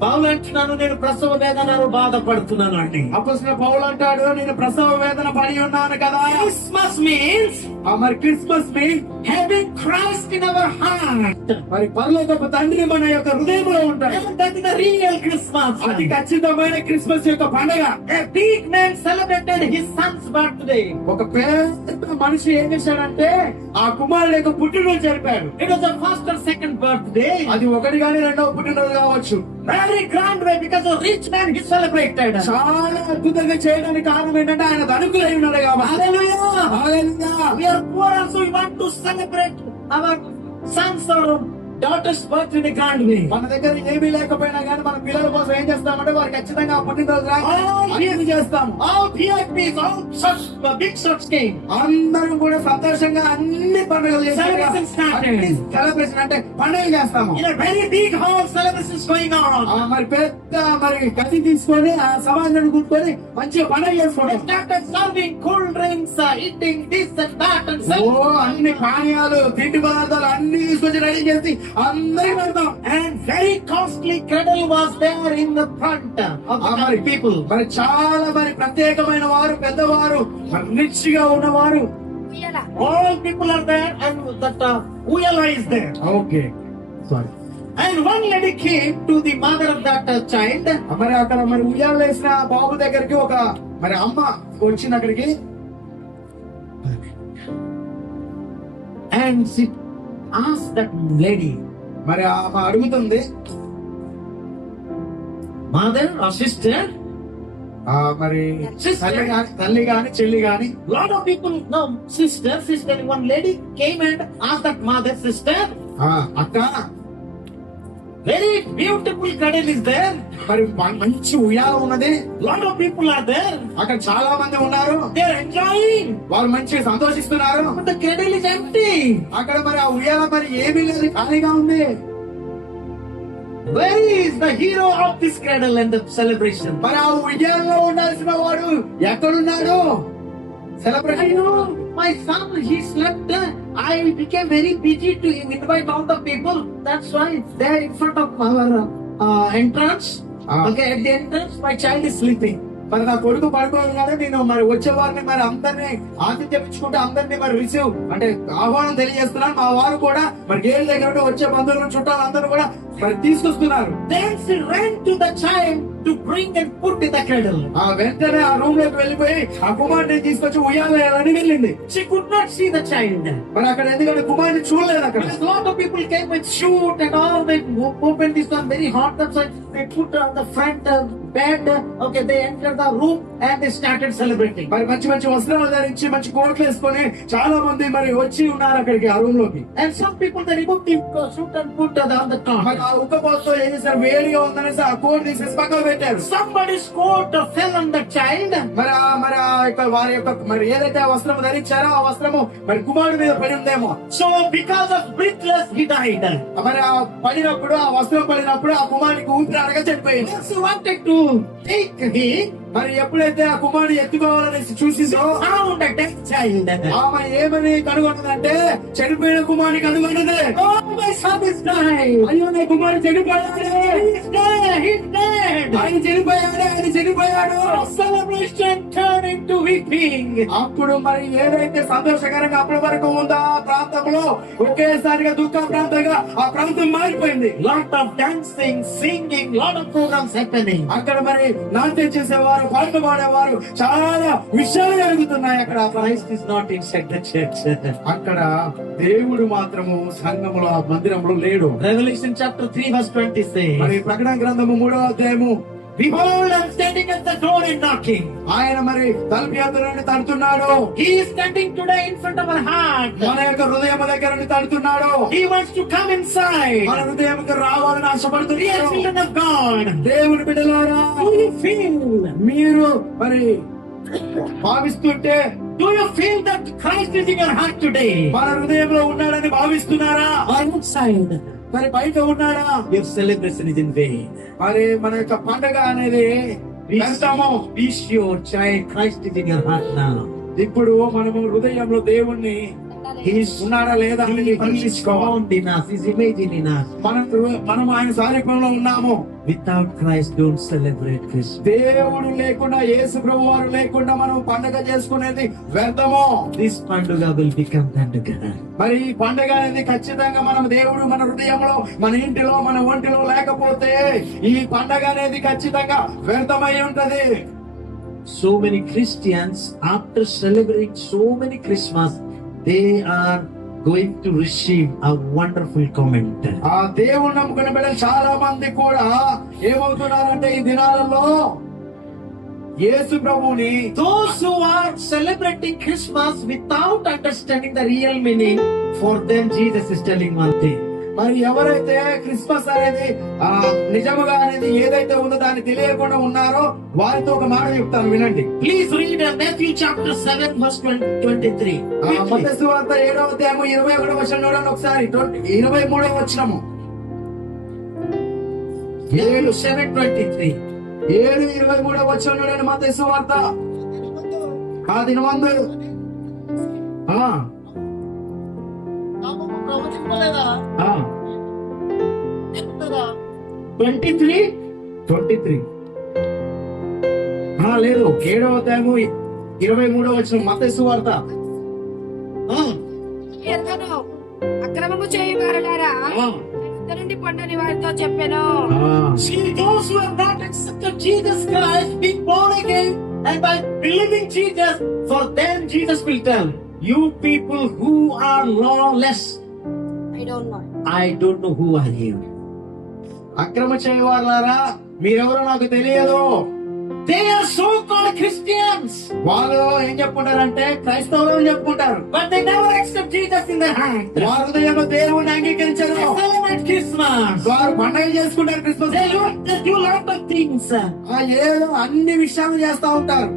పౌలు అంటున్నాను, నేను ప్రసవ వేదనను బాధపడుతున్నాను అండి. అపొస్తలుడు పౌలు అంటాడు, నేను ప్రసవ వేదన పడి ఉన్నాను కదా. Christmas means మరి క్రిస్మస్ ని having Christ in our heart. మరి పరలోకపు తండ్రి మన యొక్క హృదయంలో ఉంటాడు. That is the real Christmas. అది ఖచ్చితమైన క్రిస్మస్ యొక్క పండగ. A big man celebrated his son's birthday. ఒక పెద్ద మనిషి ఏం చేశాడంటే ఆ కుమారుడు యొక్క పుట్టినరోజు జరిపాడు. It was the first or second birthday. అది ఒకటి కానీ రెండవ పుట్టినరోజు కావచ్చు. Very grand way because a rich man he celebrated. చాలా అద్భుతంగా చేయడానికి కారణం ఏంటంటే ఆయన ధనికులై ఉన్నాడు కాబట్టి. Hallelujah. Hallelujah. We are poor also, we want to celebrate our sons or daughters' birth in a grand way. మన దగ్గర ఏమీ లేకపోయినా కానీ మన పిల్లల కోసం ఏం చేస్తామంటే వారు ఖచ్చితంగా ఆ పుట్టినరోజు రాని చేస్తాము. All VIPs, all such big such came. అందరం కూడా సంతోషంగా అన్ని పండుగలు Celebration started. సెలబ్రేషన్ అంటే పండుగలు చేస్తాము. In a very big hall, celebrations going on. మరి పెద్ద మరి గది తీసుకొని ఆ సమాజాన్ని కూర్చొని మంచిగా పండుగ They చేసుకోవడం. started serving cool drinks, eating this and that and oh so. అన్ని పానీయాలు తిండి పదార్థాలు అన్ని తీసుకొచ్చి రెడీ చేసి అందరి పెడతాం. And very costly cradle was there in the front of the మరి people. మరి చాలా మరి ప్రత్యేకమైన వారు పెద్దవారు మరి రిచ్గా ఉన్నవారు. ఉయ్యాల. All people are there and that Uyala is there. Okay sorry. And one lady came to the mother of that child. మరి అక్కడ మరి ఉయ్యాలు వేసిన బాబు దగ్గరికి ఒక మరి అమ్మ వచ్చింది అక్కడికి. And she asked that lady, మరి ఆమె అడుగుతుంది, mother or sister, మరి తల్లి గాని చెల్లి గాని lot of people, no, sister, one lady came and asked that mother, sister, అక్క very beautiful cradle is there, మరి మంచి ఉయ్యాల ఉన్నది. lot of people are there, అక్కడ చాలా మంది ఉన్నారు. they are enjoying, వాళ్ళు మంచిగా సంతోషిస్తున్నారు. but the cradle is empty. అక్కడ మరి ఆ ఉయ్యాల మరి ఏమీ లేదు, ఖాళీగా ఉంది. Where is the hero of this cradle and the celebration? మరి ఆ ఉయ్యాలలో ఉండాల్సిన వాడు ఎక్కడున్నాడు? I celebration. know my son, he slept. I became very busy to invite all the people. That's why they're in front of our entrance. Okay, at the entrance, my child is sleeping. మరి నా కొడుకు పడుకోగానే నేను మరి వచ్చే వారిని మరి అందరినీ ఆతిథ్యం ఇచ్చుకుంటే అందరినీ మరి రిసీవ్ అంటే ఆహ్వానం తెలియజేస్తున్నాను. మా వారు కూడా మరి గేట్ దగ్గర ఉండి వచ్చే బంధువులను చుట్టాలు అందరూ కూడా మరి తీసుకొస్తున్నారు. Then she ran to the child to bring and put in the cradle. ఆ వెంటనే ఆ రూమ్ లోకి వెళ్ళిపోయి ఆ కుమారుని తీసుకొచ్చి ఉయ్యాలని వెళ్ళింది. She could not see the child. మరి అక్కడ ఎందుకంటే కుమారుని చూడలేదు అక్కడ. Because a lot of people came with shoot and all. They opened this one very hot. That's why they put on the front bed. Okay, they entered the room and they started celebrating. మరి మంచి మంచి వస్త్రాలు ధరించి మంచి కోట్లు వేసుకొని చాలా మంది మరి వచ్చి ఉన్నారు అక్కడికి ఆ రూమ్ లోకి. And some people they removed the suit and put on the top. మరి ఆ ఉక్కపోతతో ఏం చేశారు, వేడిగా ఉందనేసి ఆ కోట్ తీసేసి పక్కన పెట్టారు. Somebody's coat fell on the child. మరి ఆ యొక్క వారి యొక్క మరి ఏదైతే ఆ వస్త్రం ధరించారో ఆ వస్త్రము మరి కుమారుడి మీద పడి ఉందేమో. So because of breathless he died. మరి ఆ పడినప్పుడు ఆ వస్త్రం పడినప్పుడు ఆ కుమారుడికి ఊపిరి ఆడక చనిపోయింది. She wanted to take him. మరి ఎప్పుడైతే ఆ కుమారుడు ఎత్తుకోవాలనేసి చూసిందో Found a dead child. ఆమె ఏమని కనుగొన్నదంటే చనిపోయిన కుమారుని కనుగొన్నది. Oh, my son is has died. అయ్యో నా కుమారుడు చనిపోయాడు, He's dead. He's dead. ఆయన చనిపోయాడు. Celebration turned into weeping. అప్పుడు మరి ఏదైతే సంతోషకరంగా అప్పటి వరకు ఉందో ఆ ప్రాంతంలో ఒకేసారిగా దుఃఖ ప్రాంతంగా ఆ ప్రాంతం మారిపోయింది. Lot of dancing, singing, lot of programs happening. అక్కడ మరి నాట్యం చేసేవారు, పాటలు పాడేవారు, చాలా విషయాలు జరుగుతున్నాయి అక్కడ. Christ is not inside the church. అక్కడ దేవుడు మాత్రము సంఘములో మందిరంలో లేడు. Revelation chapter 3 verse 20 మరి says, ప్రకటన గ్రంథము 3వ అధ్యాయము, Behold, I'm standing at the door and knocking. ఆయన మరి తలుపు ఎదురు నుండి తడుతున్నాడు. He is standing today in front of our heart. మన యొక్క హృదయం దగ్గర నుండి తడుతున్నాడు. He wants to come inside. మన హృదయంకి రావాలని Dear ఆశపడుతున్నాడు. children of God, దేవుని బిడ్డలారా, do you feel? మీరు మరి భావిస్తుంటే, Do you feel that Christ is in your heart today? మన హృదయంలో ఉన్నాడని భావిస్తున్నారా? Or outside? మరి బయట ఉన్నాడా? Your celebration is in vain. మరి మన యొక్క పండగ అనేది వ్యర్థము. Be sure, child, Christ is in your heart now. ఇప్పుడు మనము హృదయంలో దేవుణ్ణి ఉన్నాడా లేదా అని He is పరీక్షించుకోవాలి. found in us, His image in us. మనం ఆయన సారూప్యంలో ఉన్నాము. Without Christ, don't celebrate Christmas. దేవుడు లేకుండా, యేసు ప్రభు వారు లేకుండా మనం పండగ చేసుకునేది వ్యర్థము. This Panduga will become Panduga. మరి ఈ పండగ అనేది ఖచ్చితంగా మనం దేవుడు మన హృదయంలో, మన ఇంటిలో, మన ఒంటిలో లేకపోతే ఈ పండగ అనేది ఖచ్చితంగా వ్యర్థమై ఉంటది. So many Christians, after celebrating so many Christmas, they are going to receive a wonderful comment. ఆ దేవుడు నమ్ముకున్న బిడ్డలు చాలా మంది కూడా ఏమవుతున్నారంటే ఈ దినాలలో యేసు ప్రభువుని, Those who are celebrating Christmas without understanding the real meaning, for them Jesus is telling one thing. మరి ఎవరైతే క్రిస్మస్ అనేది నిజముగా అనేది ఏదైతే ఉందో దాన్ని తెలియకుండా ఉన్నారో వారితో ఒక మాట చెప్తాను, వినండి. Please read Matthew chapter 7 verse 23. మత్తయి సువార్త 7వ అధ్యాయము 21వ వచనం చూడండి ఒకసారి. 23వ వచనము, 7:23. 7:23వ వచనం చూడండి. మత్తయి సువార్త ఆ దినమందు ఆ 23. 23 లేదు, 7వ అధ్యాయము 23వ వచనం మత్తయి సువార్త. ఎంతనో అక్రమము చేయవారులారా నుండి పండని వారితో చెప్పాను. See, those who have not accepted Jesus Christ, being born again, and by believing Jesus, for them Jesus will tell, you people who are lawless, I don't know. I don't know who are you. అక్రమ చేయవారులారా మీరెవరో నాకు తెలియదు. They are so-called Christians, వాళ్ళు ఏం చెప్పుకుంటారంటే క్రైస్తవులు అని చెప్పుకుంటారు. but they never accept Jesus in their heart. వారి హృదయంలో దేవుని అంగీకరించారు. They celebrate Christmas. వారు పండుగ చేసుకుంటారు Christmas. They do lot of things ఏదో అన్ని విషయాలు చేస్తా ఉంటారు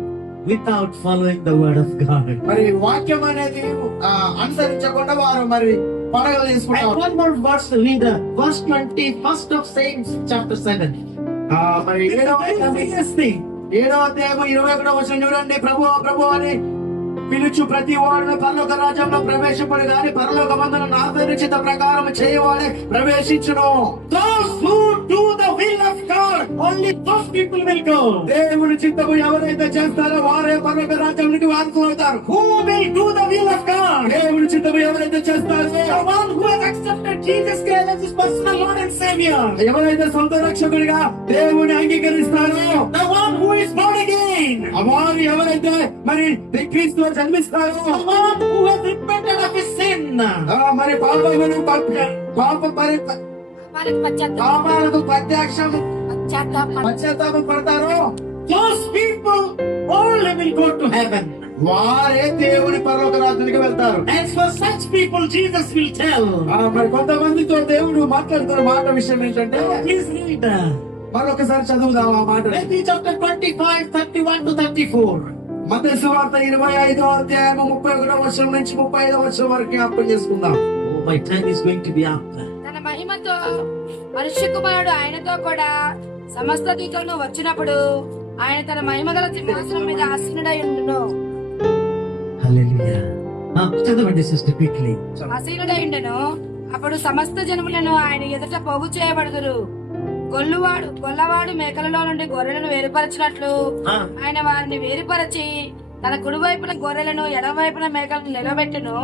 without following the word of God. మరి వాక్యం అనేది అనుసరించకుండా వారు మరి పండుగలు And చేసుకుంటారు. one more verse, read verse 21st of Saints chapter 7. మరి ఏడవ This thing. 7వ అధ్యాయము 21వ వచనం చూడండి. ప్రభు అని పిలుచు ప్రతి వాడును పరలోక రాజ్యంలో ప్రవేశపడు గాని పరలోక మందున నా పరిచిత ప్రకారం చేయవాడే ప్రవేశించును. Those who do the will of God, only those people will go. దేవుని చిత్తము ఎవరైతే చేస్తారో వారే పరలోక రాజ్యానికి వారసులు అవుతారు. Who will do the will of God? దేవుని చిత్తము ఎవరైతే చేస్తారో, The one who has accepted Jesus Christ as his personal Lord and Savior. ఎవరైతే సొంత రక్షకుడిగా దేవుని అంగీకరిస్తారో, The one who is born again. వారు ఎవరైతే మరి క్రీస్తులో జన్మిస్తారో, The one who has repented of his sin. మరి పాపాలకు వారికి పాపాలకు ప్రత్యక్షం పశ్చాత్తాపం పశ్చాత్తాపం పడతారో Those people all will go to heaven. వారే దేవుని పరలోక రాజ్యానికి వెళ్తారు. As for such people, Jesus will tell. మరి కొంతమందితో దేవుడు మాట్లాడుతున్న మాట విషయం ఏంటంటే, Please read మరొకసారి చదువుదాం ఆ మాట. Matthew chapter 25, 31 to 34. మత్తయి సువార్త 25వ అధ్యాయము 31వ వచనం నుంచి 35వ వచనం వరకు జ్ఞాపకం చేసుకుందాం. Oh, my time is going to be up. తన మహిమతో మనుష్య కుమారుడు ఆయనతో కూడా సమస్త దూతలను వచ్చినప్పుడు ఆయన తన మహిమగల సింహాసనం మీద ఆసీనుడై ఉండును. Hallelujah. చదవండి సిస్టర్ క్విక్లీ. ఆసీనుడై ఉండును. అప్పుడు సమస్త జనములను ఆయన ఎదుట పోగు చేయబడుదురు. గొల్లవాడు మేకలలో నుండి గొర్రెలను వేరుపరచినట్లు ఆయన వారిని వేరుపరచి తన కుడివైపున గొర్రెలను ఎడమవైపున మేకలను నిలబెట్టును.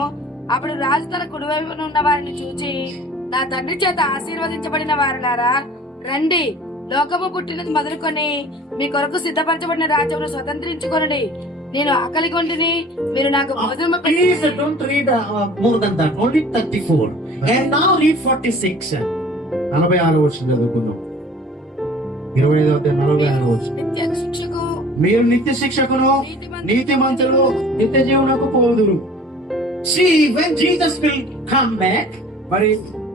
అప్పుడు రాజు తన కుడివైపున ఉన్న వారిని చూచి, నా తండ్రి చేత ఆశీర్వదించబడిన వారులారా, రండి, లోకము పుట్టినది మొదలుకొని మీ కొరకు సిద్ధపరచబడిన రాజ్యమును స్వతంత్రించుకొనుడి. నేను ఆకలి కొంటిని, మీరు నాకు భోజనము Please don't read more than that. Only 34. And now read 46. 46 వచనం చదువుకుందాం. 25వ అధ్యాయం 46వ వచనం. నిత్య శిక్షకు మీరు నిత్య శిక్షకును నీతిమంతులు నిత్య జీవనకు పోదురు. See, when Jesus will come back, మరి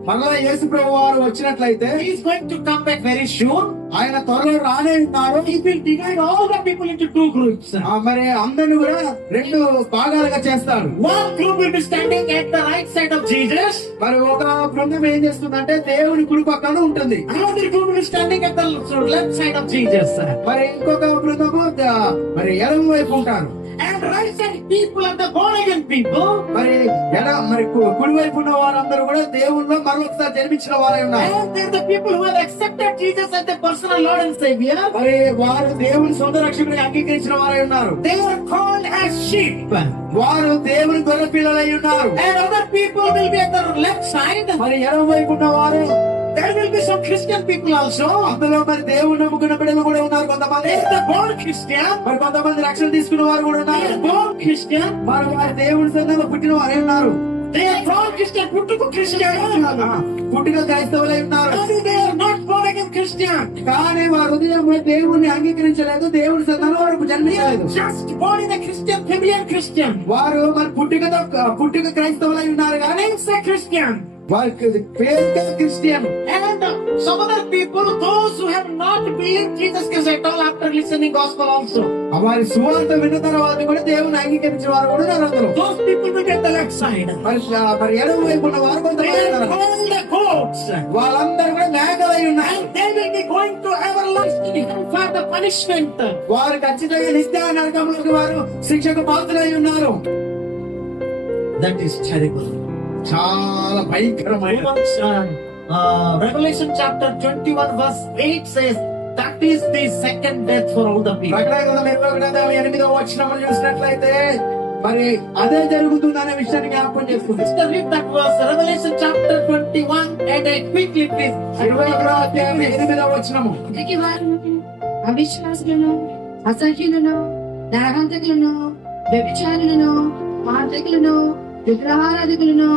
మరలా యేసు ప్రభు వారు వచ్చినట్లయితే he is going to come back very soon. ఆయన త్వరలో రానే ఉన్నారు. He will divide all the people into two groups. మరి అందరిని కూడా 2 భాగాలుగా చేస్తాడు. One group will be standing at the right side of Jesus. మరి ఒక బృందం ఏం చేస్తుందంటే దేవుని కుడి పక్కన ఉంటుంది. Another group will be standing at the left side of Jesus. మరి ఇంకొక బృందము మరి ఎడమ వైపు ఉంటారు. And right side people are the born again people. మరి కుడి వైపు ఉన్న వారందరూ కూడా దేవుల్లో మరొకసారి జన్మించిన వారై ఉన్నారు. And they're the people who have accepted Jesus as their personal Lord and Savior. మరి వారు దేవుని సొంత రక్షకుడిగా అంగీకరించిన వారై ఉన్నారు. They are called as sheep. వారు దేవుని గొర్రె పిల్లలై ఉన్నారు. And other people will be at the left side. మరి ఎడమ వైపు ఉన్న వారు, There will be some Christian people also. అందులో మరి దేవుని నమ్ముకున్న బిడ్డలు కూడా ఉన్నారు కొంతమంది. They are the born Christian. మరి కొంతమంది రక్షణ తీసుకున్న వారు కూడా They ఉన్నారు. are born Christian. వారు దేవుని సంఘంలో పుట్టిన వారే ఉన్నారు. They are born Christian. పుట్టుకు Christian. పుట్టిన క్రైస్తవులై ఉన్నారు. They are not born again Christian. కానీ వారు హృదయంలో దేవుణ్ణి అంగీకరించలేదు. దేవుని సంఘంలో వారు జన్మించలేదు. Just born in a Christian, familiar Christian. వారు మరి పుట్టిక క్రైస్తవులై ఉన్నారు కానీ Names a Christian. వారికి పేరుగా Christian. And some other people, those who have not believed Jesus Christ at all after listening gospel also. వారి సువార్త విన్న తర్వాత కూడా దేవుని అంగీకరించిన వారు కూడా ఉన్నారు అందులో. Those people will get the left side. మరి ఎడమ వైపు ఉన్న వారు They కొంతమంది are ఉన్నారు. called the goats. వాళ్ళందరూ కూడా మేకలై ఉన్నారు. And they will be going to everlasting for the punishment. వారు ఖచ్చితంగా నిత్య నరకములకు వారు శిక్షకు పాత్రలై ఉన్నారు. That is terrible. చాలా భయంకరమైన. Revelation chapter 21 verse 8 says that is the second death for all the people. ప్రకటన గ్రంథం 21వ అధ్యాయం 8వ వచనం చూసినట్లయితే మరి అదే జరుగుతుందనే విషయాన్ని జ్ఞాపకం చేసుకుంది. Let's read that verse. Revelation chapter 21 and 8 quickly please. 21వ అధ్యాయం 8వ వచనము. ఇతనికి వారు అవిశ్వాసులను, అసహ్యులను, నరహంతకులను, వ్యభిచారులను, మాంత్రికులను, విగ్రహారాధికులను,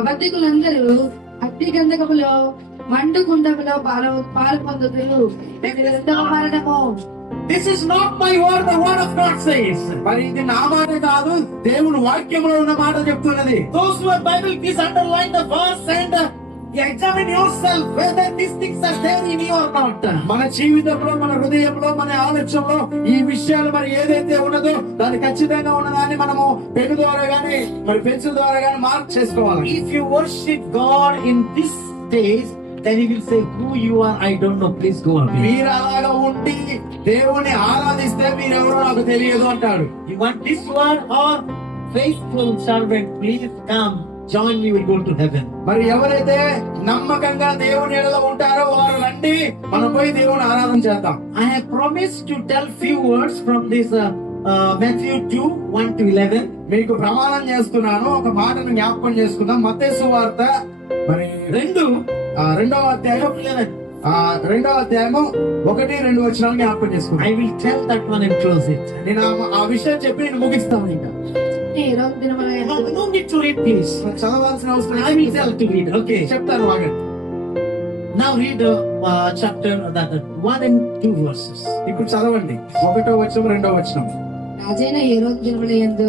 అబద్ధికులందరూ అగ్ని గంధకములో మండు గుండములో పాలు పొందుదురు. రెండవ మరణము. This is not my word, the word of God says. మరి ఇది నా మాట కాదు, దేవుని వాక్యంలో ఉన్న మాట చెప్తున్నది. Those who are Bible, please underline the verse and examine yourself whether these things are there in you or not. మన జీవితంలో, మన హృదయంలో, మన ఆలోచనలో ఈ విషయాలు మరి ఏదైతే ఉన్నదో దాని ఖచ్చితంగా ఉన్నదాన్ని మనము పెన్ను ద్వారా గానీ మరి పెన్సిల్ ద్వారా గానీ మార్క్ చేసుకోవాలి. If you worship God in this stage, then he will say, who you are, I don't know, please go away. మీరు అలాగా ఉండి దేవుని ఆరాధిస్తే మీరెవరో నాకు తెలియదు అంటాడు. You want this word or faithful servant, please come, join me, we'll go to heaven. మరి ఎవరైతే నమ్మకంగా దేవుని ఎడల ఉంటారో వారు రండి, మనం పోయి దేవుని ఆరాధన చేద్దాం. I have promised to tell few words from this Matthew 2, 1 to 11. మీకు ప్రమాణం చేస్తున్నాను, ఒక మాటను జ్ఞాపకం చేసుకుందాం. మత్తయి సువార్త మరి 2వ అధ్యాయం 11. 2వ అధ్యాయము 1-2 వచనాలు జ్ఞాపకం చేసుకుందాం. I will tell that one and close it. నేను ఆ విషయం చెప్పి నేను ముగిస్తాను. ఇంకా ఈ రోజు దినమున No need to read, please. చదవాల్సిన అవసరం I will tell to read. Okay. చెప్తాను ఆగండి. Now read chapter that 1 and 2 verses. ఇప్పుడు చదవండి. 1వ వచనం 2వ వచనం. రాజైన హేరోదు దినముల యందు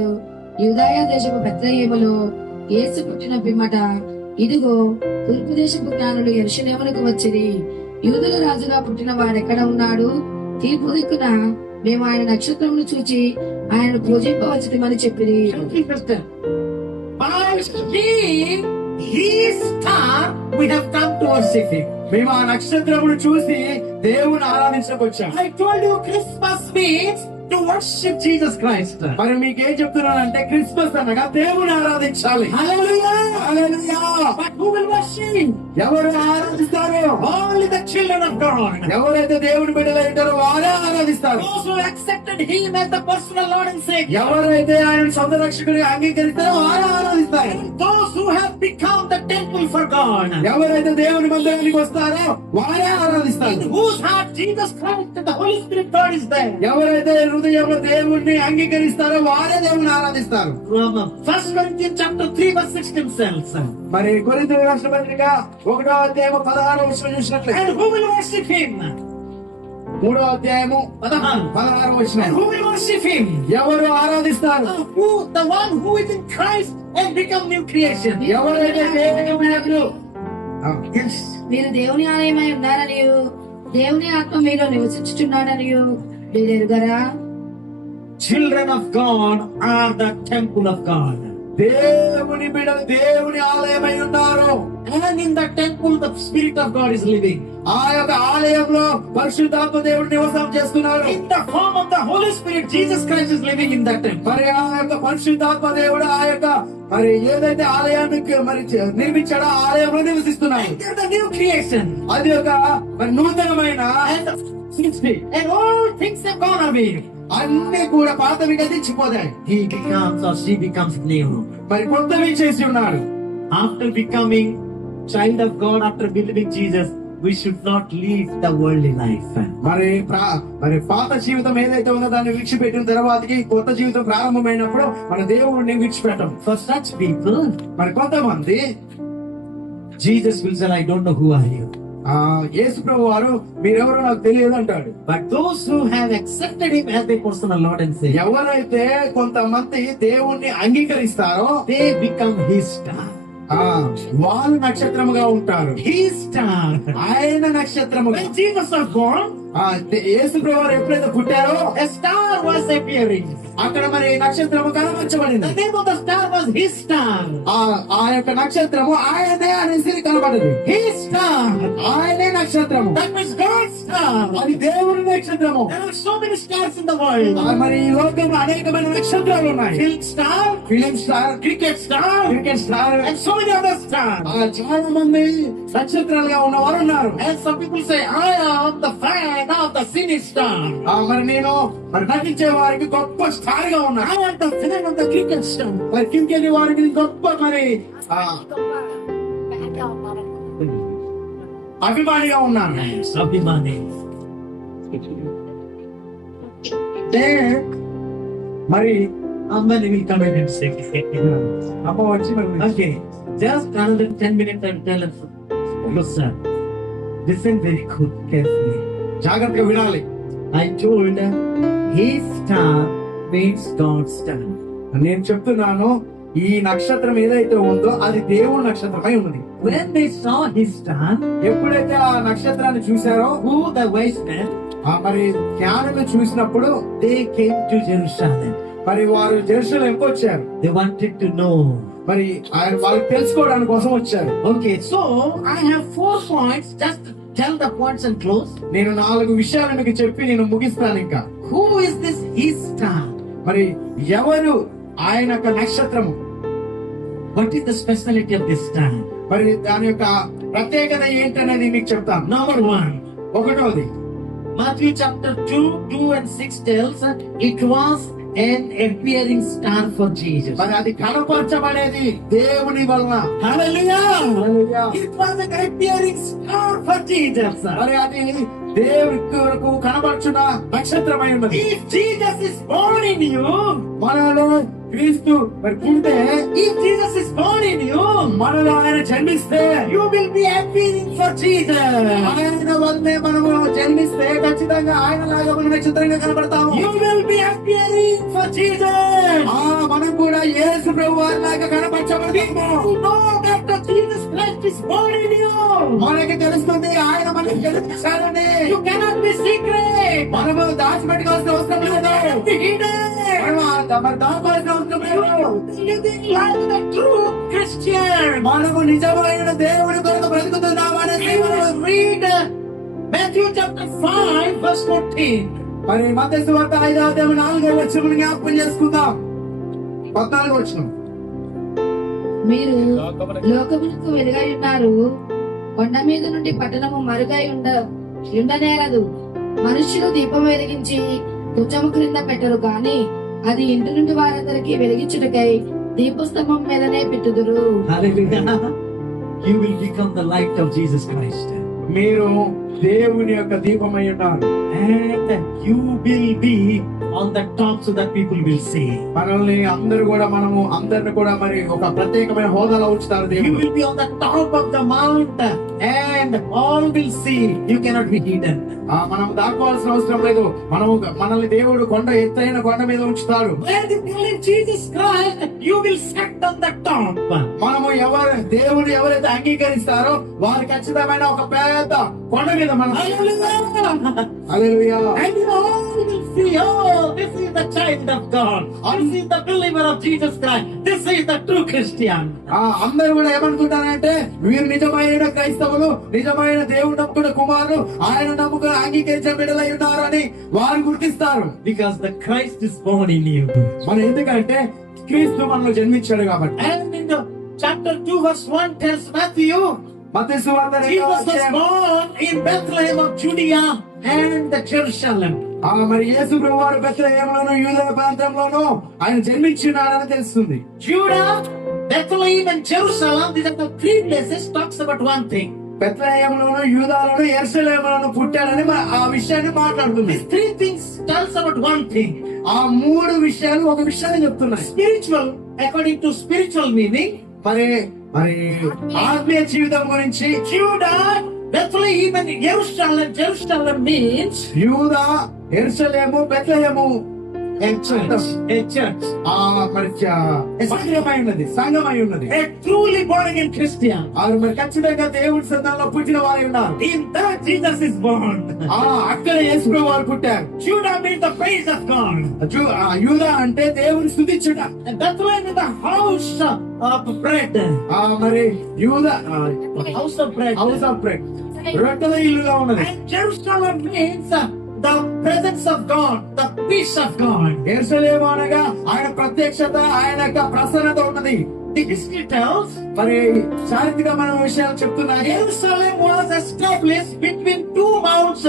యూదాయ దేశపు బెత్లెహేములో యేసు పుట్టిన పిమ్మట ఇదిగో తూర్పు దేశపు జ్ఞానులు యెరూషలేమునకు వచ్చిరి. యూదుల రాజుగా పుట్టిన వాడెక్కడ ఉన్నాడు? తీర్పు దిక్కున మేము ఆయన నక్షత్రమును చూచి ఆయన పూజింపవచ్చుమని చెప్పిరి. By seeing his star, we have come to worship him. మేము ఆ నక్షత్రమును చూసి దేవుని ఆరాధించకొచ్చాం. I told you Christmas means to worship Jesus Christ. మరి మీకేం చెప్తున్నానంటే క్రిస్మస్ అనగా దేవుని ఆరాధించాలి. Hallelujah. Hallelujah. But who will worship? ఎవరు ఆరాధిస్తారు? Only the children of God. ఎవరైతే దేవుని బిడ్డలు ఉంటారో వారే ఆరాధిస్తారు. Those who accepted Him as the personal Lord and Savior. ఎవరైతే ఆయన సొంత రక్షకుడిగా అంగీకరిస్తారో వారే ఆరాధిస్తారు. And those who have become the temple for God. ఎవరైతే దేవుని మందిరానికి వస్తారో వారే ఆరాధిస్తారు. In whose heart Jesus Christ and the Holy Spirit God is there. ఎవరైతే హృదయంలో దేవుణ్ణి అంగీకరిస్తారో వారే దేవుని ఆరాధిస్తారు. From 1 Corinthians chapter 3 verse 16 says. మరి కొరింథీ రాష్ట్ర పత్రిక 1వ అధ్యాయము 16వ వచనం చూసినట్లయితే And who will worship Him? 3వ అధ్యాయము 16వ And వచనం. who will worship Him? ఎవరు ఆరాధిస్తారు? Who? The one who is in Christ and become new creation. ఎవరైతే దేవుని యందు Yes. మీరు దేవుని ఆలయమై ఉన్నారనియు దేవుని ఆత్మ మీలో నివసించుచున్నాడనియు మీరు ఎరుగరా? Children of God are the temple of God. దేవుని బిడ్డలు దేవుని ఆలయమై ఉన్నారు. And in the temple the Spirit of God is living. ఆ యొక్క ఆలయంలో పరిశుద్ధాత్మ దేవుడు నివాసం చేస్తున్నారు. In the form of the Holy Spirit, Jesus Christ is living in that temple. మరి ఆ యొక్క పరిశుద్ధాత్మ దేవుడు ఆ యొక్క మరి ఏదైతే ఆలయానికి మరి నిర్మించాడో ఆ ఆలయంలో నివసిస్తున్నారు. And they're the new creation. అది ఒక మరి నూతనమైన And and all things have gone away. అన్ని కూడా పాతవి గతించిపోతాయి. He becomes or she becomes new. మరి కొత్తవి చేసి ఉన్నాడు. After becoming child of God, after believing Jesus, we should not leave the worldly life. మరి పాత జీవితం ఏదైతే ఉందో దాన్ని విడిచిపెట్టిన తర్వాతకి కొత్త జీవితం ప్రారంభమైనప్పుడు మన దేవుడిని విడిచిపెట్టం. For such people, మరి కొంతమంది Jesus will say, I don't know who are you. యేసు ప్రభు వారు మీరెవరో నాకు తెలియదు అంటాడు. But those who have accepted Him as their personal Lord and Savior, ఎవరైతే కొంతమంది దేవుణ్ణి అంగీకరిస్తారో they become His star. వాళ్ళు నక్షత్రముగా ఉంటారు. His star. ఆయన నక్షత్రముగా. When Jesus was born, యేసు ప్రభు వారు ఎప్పుడైతే పుట్టారో a star was appearing. అక్కడ మరి నక్షత్రము కనబరచబడింది. The name of the star was His star. ఆ యొక్క నక్షత్రము ఆయనే అనేసి కనబడింది. His star. ఆయనే నక్షత్రము. That means God's star. అది దేవుని నక్షత్రము. There are so many stars in the world. మరి ఈ లోకంలో అనేకమైన నక్షత్రాలు ఉన్నాయి. Film star, film star, cricket star, cricket star, and so many other stars. చాలా మంది నక్షత్రాలుగా ఉన్న వారు ఉన్నారు. And some people say, I am the fan of the cine star. మరి నేను మరి నటించే వారికి గొప్ప స్టార్ గా ఉన్నా. I am the fan of the cricket star. మరి క్రికెట్ వారికి గొప్ప మరి అభిమానిగా ఉన్నాను. Abhimani. Then, మరి Ambani will come in and say, అమ్మ వచ్చి మరి okay, just another 10 minutes and tell us, look sir, listen very good, carefully. జాగ్రత్తగా వినాలి. I told His star means God's star. నేను చెప్తున్నాను ఈ నక్షత్రం ఏదైతే ఉందో అది దేవుని నక్షత్రమై ఉన్నది. When they saw His star, ఎప్పుడైతే ఆ నక్షత్రాన్ని చూశారో who the wise men, మరి జ్ఞానులు చూసినప్పుడు they came to Jerusalem. మరి వారు జెరూసలేంకి వచ్చారు. They wanted to know. మరి ఆయన వాళ్ళకి తెలుసుకోవడానికి కోసం వచ్చారు. Okay, so I have 4 points. Just tell the points and close. నేను 4 విషయాలు మీకు చెప్పి నేను ముగిస్తాను. ఇంకా Who is this His star? మరి ఎవరు ఆయన యొక్క నక్షత్రము? What is the speciality of this star? మరి దాని యొక్క ప్రత్యేకత ఏంటనేది మీకు చెప్తాను. Number 1, ఒకటోది Matthew chapter 2, 2 and 6 tells it was an appearing star for Jesus. మరి అది కనపరచబడేది దేవుని వలన. Hallelujah! Hallelujah. It was an appearing star for Jesus. మరి అది దేవుని కొరకు కనబడుచున్న నక్షత్రమై ఉన్నది. If Jesus is born in you, మనలో క్రీస్తు మరి పుడితే, if Jesus is born in you, మనలో ఆయన జన్మిస్తే, you will be appearing for Jesus. ఆయన వల్లనే మనము జన్మిస్తే ఖచ్చితంగా ఆయన లాగా మనం నక్షత్రంగా కనబడతాము. You will be appearing for Jesus. మనం కూడా యేసు ప్రభు వారి లాగా కనపరచబడతాము. You know that Jesus Christ is born in you. మనకి తెలుస్తుంది ఆయన మనకి జన్మించాలని. You cannot be secret. మనము దాచిపెట్టుకోవాల్సిన అవసరం లేదు. Be hidden. మరి దాచుకోవాల్సిన అవసరం లేదు. Living like the true Christian. మనము నిజమైన దేవుడి కొరకు బ్రతుకుతున్నామని Read Matthew chapter 5 verse 14. మరి మత్తయి సువార్త 5వ అధ్యాయం 4వ వచనం జ్ఞాపకం చేసుకుందాం. 14వ వచనం. మీరు లోకమునకు వెలుగై ఉన్నారు. కొండ మీద నుండి పట్టణము మరుగై ఉండనేరదు. మనుష్యులు దీపం వెలిగించి తుచ్చము క్రింద పెట్టరు గాని అది ఇంటి నుండి వారందరికీ వెలిగించుటకై దీపస్తంభం మీదనే పెట్టుదురు. Hallelujah. You will become the light of Jesus Christ. మీరు దేవుని యొక్క దీపమై ఉన్నారు. And you will be on the top so that people will see. మనల్ని మనము అందరిని కూడా మరి ఒక ప్రత్యేకమైన హోదాలో ఉంచుతారు You దేవుడు. will be on the top of the mountain and all will see. You cannot be hidden. మనం దాక్కోవాల్సిన అవసరం లేదు. మనల్ని దేవుడు ఎత్తైన కొండ మీద ఉంచుతారు. Where you believe Jesus Christ, you will sit on the top. మనము దేవుడు ఎవరైతే అంగీకరిస్తారో వారు ఖచ్చితమైన ఒక పెద్ద కొండ మీద మనం హల్లెలూయా. And you all will see, oh, this is the child of God. This is the believer of Jesus Christ. This is the true Christian. అందరూ కూడా ఏమనుకుంటారంటే వీరు నిజమైన క్రైస్తవులు, నిజమైన దేవుడు నమ్ముకున్న కుమారులు, ఆయన నమ్ముకుని అంగీకరించిన బిడ్డలై ఉన్నారు అని వారు గుర్తిస్తారు. Because the Christ is born in you. మనం ఎందుకంటే క్రీస్తు మనలో జన్మించాడు కాబట్టి. And in the chapter 2 verse 1 tells Matthew, మత్తయి సువార్త 2వ Jesus was అధ్యాయం. born in Bethlehem of Judea and Jerusalem. మరి యేసు ప్రభువారు బెత్లెహేములోను యూదయ ప్రాంతంలోను ఆయన జన్మించినాడని తెలుస్తుంది. Judah, Bethlehem and Jerusalem, these are the three places talks about one thing. బెత్లెహేములోను యూదాలోను యెరూషలేములోను పుట్టాడని ఆ విషయాన్ని మాట్లాడుతుంది. These three things tells about one thing. ఆ మూడు విషయాలు ఒక విషయాన్ని చెప్తున్నాయి. Spiritual, according to spiritual meaning, మరి ఆత్మీయ జీవితం గురించి Judah, Bethlehem and Jerusalem. Jerusalem means యూదా, యెరూషలేము, Bethlehem a church. A church. సంఘమై ఉన్నది. A truly born again Christian. మరి ఖచ్చితంగా దేవుడి సంతానంలో పుట్టిన వారు ఉన్నారు. In that Jesus is born. అక్కడ యేసు ప్రభు వారు పుట్టారు. Judah means the praise of God. యూదా అంటే దేవుని స్తుతించుట. And Bethlehem is the house of bread. మరి యూదా House of bread. House of bread, రొట్టెల ఇల్లుగా ఉన్నది. And Jerusalem means the presence of God, the peace of God. యెరూషలేము అనగా ఆయన ప్రత్యక్షత, ఆయన యొక్క ప్రసన్నత ఉన్నది. The history tells మరి చారిత్రక మన విషయాలు చెప్తున్నాయి. Jerusalem was established between two mounts,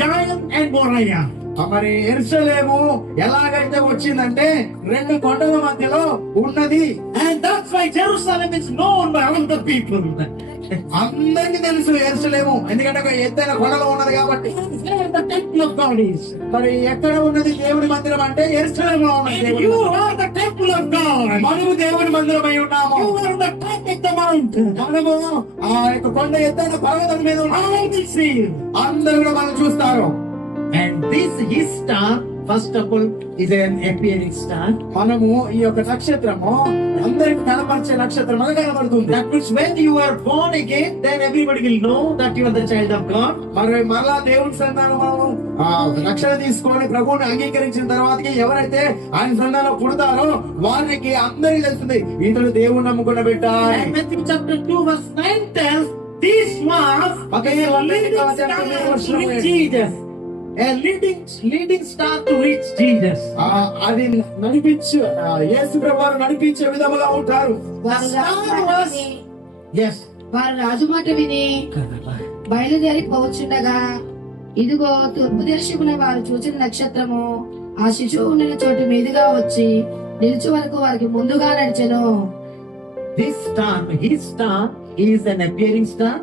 Zion and Moriah. మరి యెరూషలేము ఎలాగైతే వచ్చిందంటే రెండు కొండల మధ్యలో ఉన్నది. And that's why Jerusalem is known by all the people. అందరికి తెలుసు యెరూషలేము, ఎందుకంటే ఒక ఎత్తైన కొండలో ఉన్నది కాబట్టి. Where the temple of God is. మరి ఎక్కడ ఉన్నది దేవుని మందిరం అంటే యెరూషలేములో ఉన్నది. And దేవుని you మందిరం. are the temple of God. మనము దేవుని మందిరమై ఉన్నాము. You are the top of the mountain. మనము ఆ యొక్క కొండ ఎత్తైన పర్వతం మీద ఉన్నాము. All will see you. అందరూ కూడా మనం చూస్తారు. And his star, first of all, is an appearing star. మనము ఈ యొక్క నక్షత్రము అందరికి కనపరిచే నక్షత్రం అని కనబడుతుంది. That means when you are born again, then everybody will know that you are the child of God. మరలా దేవుని సంతానం మనము రక్షణ తీసుకొని ప్రభువుని అంగీకరించిన తర్వాతకి ఎవరైతే ఆయన సంతానం పుడతారో వారికి అందరికీ తెలుస్తుంది ఇతడు దేవుని నమ్ముకున్న బిడ్డ. And Matthew chapter 2 verse 9 tells, this was a leading star to reach Jesus. A leading star to reach Jesus. అది నడిపించు యేసు ప్రభువారు నడిపించే విధముగా ఉంటారు. Yes. వారు రాజు మాట విని బయలుదేరి పోవచ్చుండగా ఇదిగో తూర్పు దేశమున వారు చూచిన నక్షత్రము ఆ శిశువు ఉన్న చోటు మీదుగా వచ్చి నిలిచి వరకు వారికి ముందుగా నడిచెను. This star, his star is an appearing star.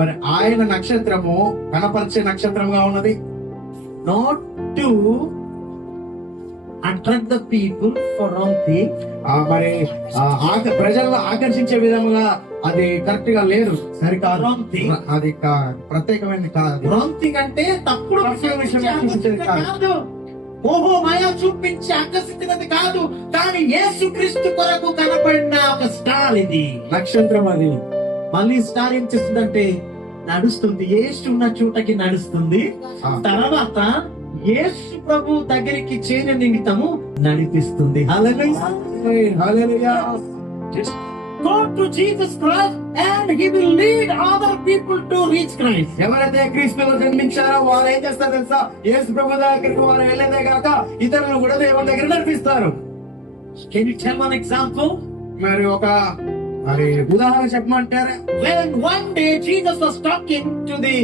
మరి ఆయన నక్షత్రము కనపరిచే నక్షత్రంగా ఉన్నది. Not to attract the people for wrong thing. మరి ప్రజలను ఆకర్షించే విధముగా అది కరెక్ట్ గా లేదు, సరికాదు. Wrong thing. అది ప్రత్యేకమైనది కాదు. Wrong thing అంటే తప్పుడు విషయం కాదు. ఓహో మాయా చూపించి ఆకర్షించినది కాదు, కానీ యేసు క్రీస్తు కొరకు కనపడిన ఒక స్టార్ ఇది. నక్షత్రం అది. మళ్ళీ స్టార్ ఏం చేస్తుందంటే నడుస్తుంది, యేసు ఉన్న చోటకి నడుస్తుంది. తర్వాత యేసు ప్రభు దగ్గరికి చేరే నిమిత్తము నడిపిస్తుంది. హల్లెలూయా. go to Jesus Christ and he will lead other people to reach Christ. ఎవరైతే క్రీస్తులో జన్మించారో వారు ఏం చేస్తారు తెలుసా? యేసు ప్రభు దగ్గరికి వారు వెళ్ళేదే కాక ఇతరులను కూడా దేవుని దగ్గర నడిపిస్తారు. Can you tell one example? మరి ఒక ఉదాహరణ చెప్పమంటారా? When one day Jesus was talking to the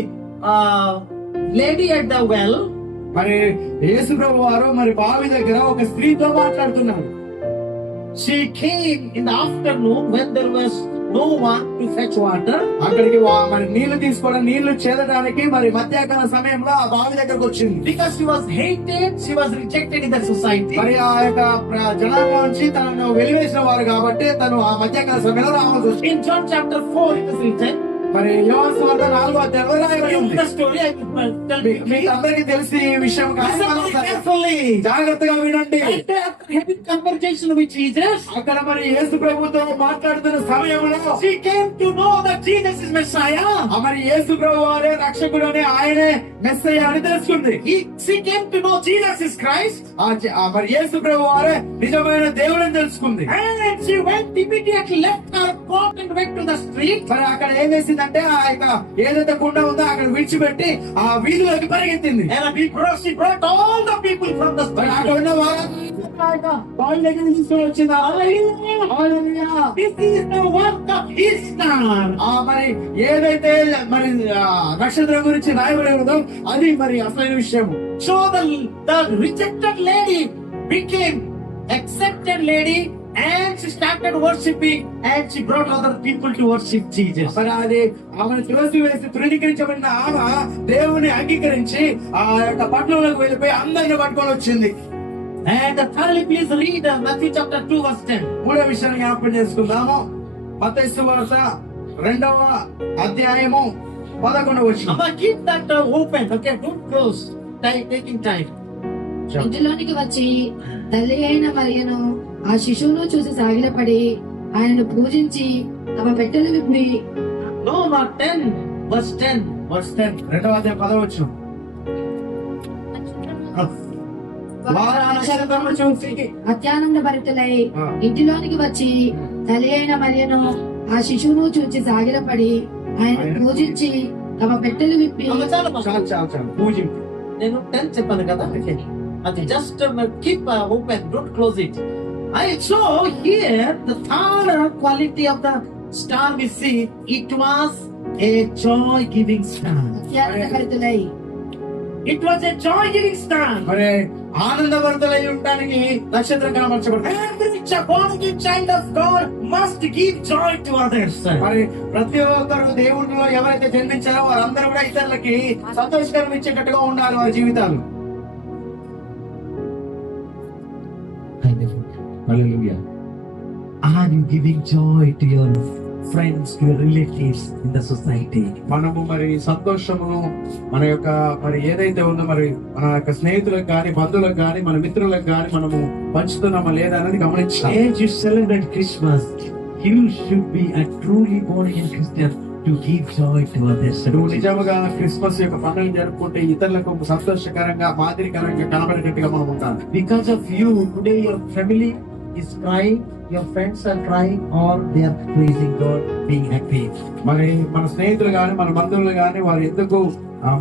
lady at the well, మరి యేసు ప్రభు వారు మరి బావి దగ్గర ఒక స్త్రీతో మాట్లాడుతున్నారు. she came in the afternoon when there was no one to fetch water. అక్కడికి మరి నీళ్లు తీసుకోవడం, నీళ్లు చేదడానికి మరి మధ్యాహ్న సమయంలో ఆ బావి దగ్గరకు వచ్చింది. Because she was hated, she was rejected in the society. మరి ఆ యొక్క జనాంగం నుంచి తనను వెలివేసిన వారు కాబట్టి తను ఆ మధ్యాహ్న సమయంలో రావాల్సి వచ్చింది. In John chapter 4 it is written. మరి యోహాను సువార్త 4వ అధ్యాయంలో రాయబడి ఉంది. The story I will tell you. మీకు అందరికీ తెలిసి ఈ విషయం Listen carefully. జాగ్రత్తగా వినండి. After having conversation with Jesus, అక్కడ మరి యేసు ప్రభుతో మాట్లాడుతున్న సమయంలో she came to know that Jesus is Messiah. మరి యేసు ప్రభు వారే రక్షకుడు అని, ఆయనే మెస్సయ్య అని తెలుసుకుంది. She came to know Jesus is Christ. మరి యేసు ప్రభు వారే నిజమైన దేవుడని తెలుసుకుంది. And she went immediately, left her coat and went to the street. మరి అక్కడ ఏం చేసిందంటే ఆ యొక్క ఏదైతే కుండ ఉందో అక్కడ విడిచిపెట్టి ఆ వీధిలోకి పరిగెత్తింది. And she brought all the people from the మరి అక్కడ street. ఉన్న వాళ్ళ దగ్గర తీసుకొని వచ్చింది. హల్లెలూయా. This is the work of his son. మరి ఏదైతే మరి నక్షత్రం గురించి రాయబడి ఉన్నదో అది మరి అసలైన విషయం. So the rejected lady became accepted lady, and she started worshiping, and she brought other people to worship Jesus. మరి అది ఆమెను త్రోసివేసి తృణీకరించబడిన ఆమె దేవుని అంగీకరించి ఆ యొక్క పట్టణంలోకి వెళ్ళిపోయి అందరిని పట్టుకొని వచ్చింది. And thirdly, please read Matthew chapter 2 verse 10. మూడో విషయాన్ని జ్ఞాపకం చేసుకుందాము. మత్తయి సువార్త 2వ అధ్యాయము 11వ వచనం. Amma, keep that open, okay? Don't close. Taking time. ఇంటిలోనికి వచ్చి తల్లి అయిన మరియను ఆ శిశువును చూసి సాగిలపడి ఆయనను పూజించి తమ పెట్టెలు విప్పి No, not 10. Verse 10. Verse 10, 2వ అధ్యాయం 10వ వచనం. వారు ఆ నక్షత్రమును చూసి అత్యానంద భరితులై ఇంటిలోనికి వచ్చి తల్లి అయిన మరియను ఆ శిశువును చూచి సాగిలపడి ఆయనను పూజించి తమ పెట్టెలు విప్పి Amma, చాలా చాలు చాలు చాలు పూజింపు. నేను 10 చెప్పాను కదా. అది just keep open, don't close it. So here the third quality of the star we see, it was a joy giving star. అత్యానంద భరితులై It was a joy giving star. మరి ఆనందభరితులై ఉండడానికి నక్షత్రం కనబరచబడింది. Every born again child of God must give joy to others. మరి ప్రతి ఒక్కరు దేవుడిలో ఎవరైతే జన్మించారో వారందరూ కూడా ఇతరులకి సంతోషకరం ఇచ్చేటట్టుగా ఉండాలి వారి జీవితాలు. Hallelujah. Are you giving joy to your friends, to your relatives in the society? మనము మరి సంతోషమును మన యొక్క మరి ఏదైతే ఉందో మరి మన యొక్క స్నేహితులకు గాని, బంధువులకు గాని, మన మిత్రులకు గాని మనము పంచుతున్నామా లేదా అనేది గమనించాలి. As you celebrate Christmas, you should be a truly born again Christian to give joy to others. నువ్వు నిజముగా క్రిస్మస్ యొక్క పండుగ జరుపుకుంటే ఇతరులకు సంతోషకరంగా, మాదిరికరంగా కనబడేటట్టుగా మనం ఉండాలి. Because of you, today your family is crying, your friends are crying, or they are praising God, being happy. మరి మన స్నేహితులు గాని, మన బంధువులు గాని వారు ఎందుకు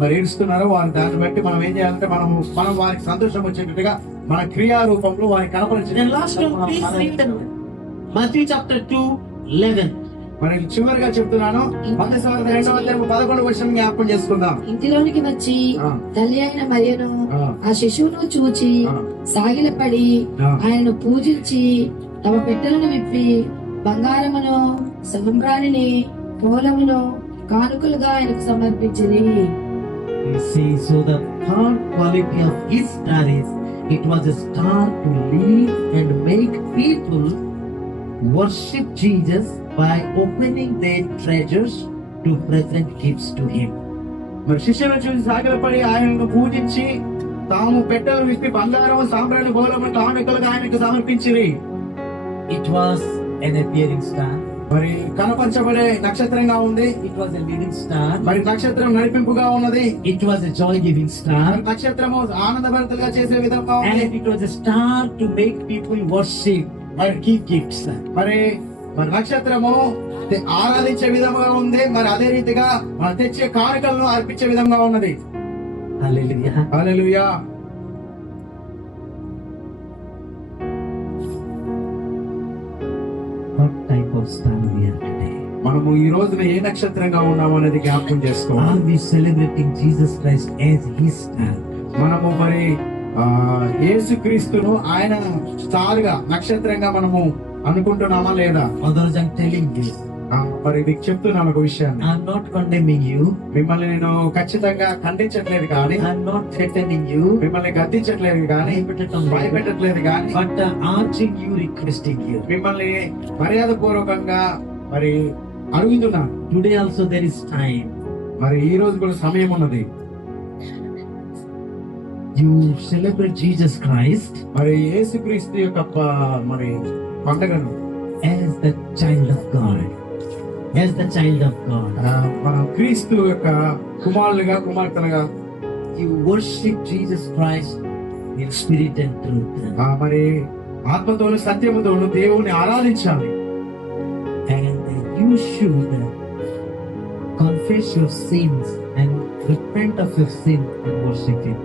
మరి ఏడుస్తున్నారో వారి దాన్ని బట్టి మనం ఏం చేయాలంటే మనం వారికి సంతోషం వచ్చేటట్టుగా మన క్రియా రూపంలో వారికి కనపరిచి. And last one, please read Matthew chapter 2:11. మరి చివరిగా చెప్తున్నాను, మత్తయి సువార్త 2వ అధ్యాయం 11వ వచనం జ్ఞాపకం చేసుకుందాం. ఇంటిలోనికి వచ్చి తల్లి అయిన మరియను ఆ శిశువును చూచి సాగిలపడి ఆయనను పూజించి తమ పెట్టెలను విప్పి బంగారమును, సాంబ్రాణిని, పూలమును కానుకలుగా ఆయనకు సమర్పించింది. You see, so the third quality of his star is, it was a star to lead and make people worship Jesus by opening their treasures to present gifts to him. మరి శిష్యులను చూసి సాగిలపడి ఆయనను పూజించి తాము పెట్టెలు విప్పి బంగారం, సాంబ్రాణి, పూలము, కానుకలుగా ఆయనకు సమర్పించిరి. It was an appearing star. మరి కనపరచబడే నక్షత్రంగా ఉంది. It was a leading star. మరి నక్షత్రం నడిపింపుగా ఉన్నది. It was a joy-giving star. నక్షత్రము ఆనందభరితులుగా చేసే విధంగా ఉంది. And it was a star to make people worship and give gifts. మరి మరి నక్షత్రము ఆరాధించే విధంగా ఉంది, మరి అదే రీతిగా మనం తెచ్చే కానుకలను అర్పించే విధంగా ఉన్నది. హల్లెలూయా. హల్లెలూయా. What type of star we are today? మనము ఈ రోజున ఏ నక్షత్రంగా ఉన్నాము అనేది జ్ఞాపకం చేసుకోవాలి. Are we celebrating Jesus Christ as his star? మనము మరి యేసుక్రీస్తును ఆయన స్టార్ గా, నక్షత్రంగా మనము అనుకుంటున్నామా లేదా? Others, I'm telling you, మరి మీకు చెప్తున్నాను ఒక విషయాన్ని. I'm not condemning you. మిమ్మల్ని నేను ఖచ్చితంగా ఖండించట్లేదు కానీ, I'm not threatening you. మిమ్మల్ని గద్దించట్లేదు కానీ, భయపెట్టట్లేదు కానీ, But urging you, requesting you. మిమ్మల్ని మర్యాద పూర్వకంగా మరి అడుగుతున్నాను. Today also there is time. మరి ఈ రోజు కూడా సమయం ఉన్నది. You celebrate Jesus Christ మరి యేసుక్రీస్తు యొక్క మరి పండుగను as the child of God. As the child of God. మన క్రీస్తు యొక్క కుమారులుగా, కుమార్తెలుగా You worship Jesus Christ in spirit and truth. మరి ఆత్మతోను సత్యముతోను దేవుని ఆరాధించాలి. And you should confess your sins and repent of your sin and worship Him.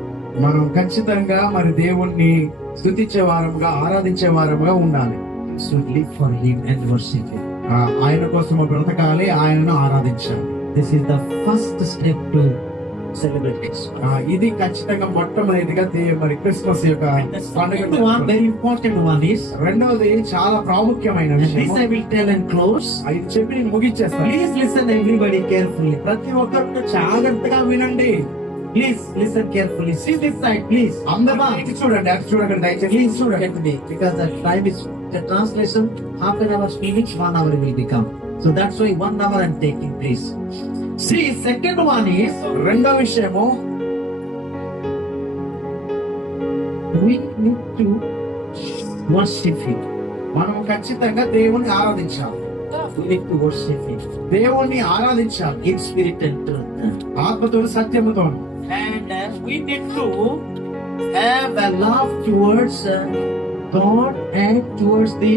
మనం ఖచ్చితంగా మరి దేవుణ్ణి స్తుతించే వారముగా, ఆరాధించే వారముగా ఉండాలి. You should live for Him and worship Him. ఆయన కోసం బ్రతకాలి, ఆయనను ఆరాధించాలి. This is the first step to celebrate Christmas. ఇది ఖచ్చితంగా మొట్టమొదటిగా మరి క్రిస్మస్ యొక్క పండుగ. One very important one is, రెండవది చాలా ప్రాముఖ్యమైన విషయం. this I will tell and close. ఇది చెప్పి నేను ముగించేస్తాను. Please listen everybody carefully. ప్రతి ఒక్కరు జాగ్రత్తగా వినండి. Please listen carefully. See this side, please. అందరూ ఇటు చూడండి, అటు చూడకండి దయచేసి. Please చూడండి me, because the time is the translation. Half an hour speech, 1 hour will become. So that's why 1 hour I'm taking, please. See, second one is, రెండో విషయము, we need to worship Him. మనం ఖచ్చితంగా దేవుణ్ణి ఆరాధించాలి. We need to worship Him దేవుణ్ణి ఆరాధించాలి in spirit and truth. ఆత్మతో, సత్యముతో. And we need to have a love towards God and towards the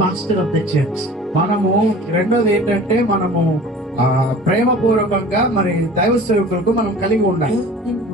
pastor of the church. మనము రెండోది ఏంటంటే మనము ప్రేమ పూర్వకంగా మరి దైవ సేవకులకు మనం కలిగి ఉండాలి.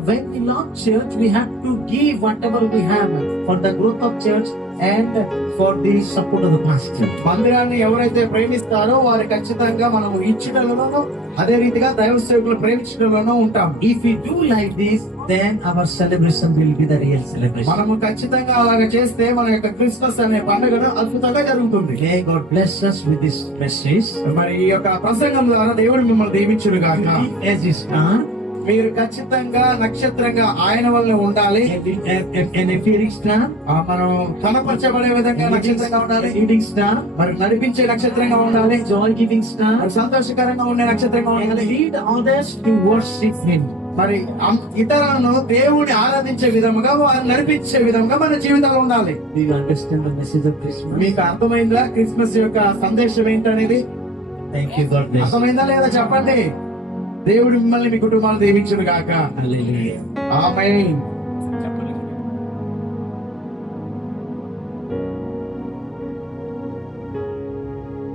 When we love church, we have to give whatever we have for the growth of church and for the support of the pastor. మందిరాన్ని ఎవరైతే ప్రేమిస్తారో వారు ఖచ్చితంగా మనము ఇచ్చటలోనూ, అదే రీతిగా దైవ సేవకులు ప్రేమించడంలోనూ ఉంటాం. If we do like this, then our celebration will be the real celebration. మనము ఖచ్చితంగా అలాగ చేస్తే మన యొక్క క్రిస్మస్ అనే పండుగ అద్భుతంగా జరుగుతుంది. May God bless us with this message. మరి ఈ యొక్క ప్రసంగం ద్వారా దేవుడు మిమ్మల్ని దీవించును గాక. As you start, మీరు ఖచ్చితంగా నక్షత్రంగా ఆయన వల్ల ఉండాలి. an appearing star, మనం కనపరచబడే విధంగా నక్షత్రంగా ఉండాలి. leading star, మరి నడిపించే నక్షత్రంగా ఉండాలి. joy giving star, మరి సంతోషకరంగా ఉండే నక్షత్రంగా and ఉండాలి. lead others to worship Him. మరి ఇతరులను దేవుని ఆరాధించే విధముగా, వారిని నడిపించే విధంగా మన జీవితాలు ఉండాలి. Do you understand the message of Christmas? మీకు అర్థమైందా క్రిస్మస్ యొక్క సందేశం ఏంటనేది? Thank you, God bless. అర్థమైందా లేదా చెప్పండి. దేవుడు మిమ్మల్ని, మీ కుటుంబాలు దీవించును గాక. Hallelujah. ఆమేన్.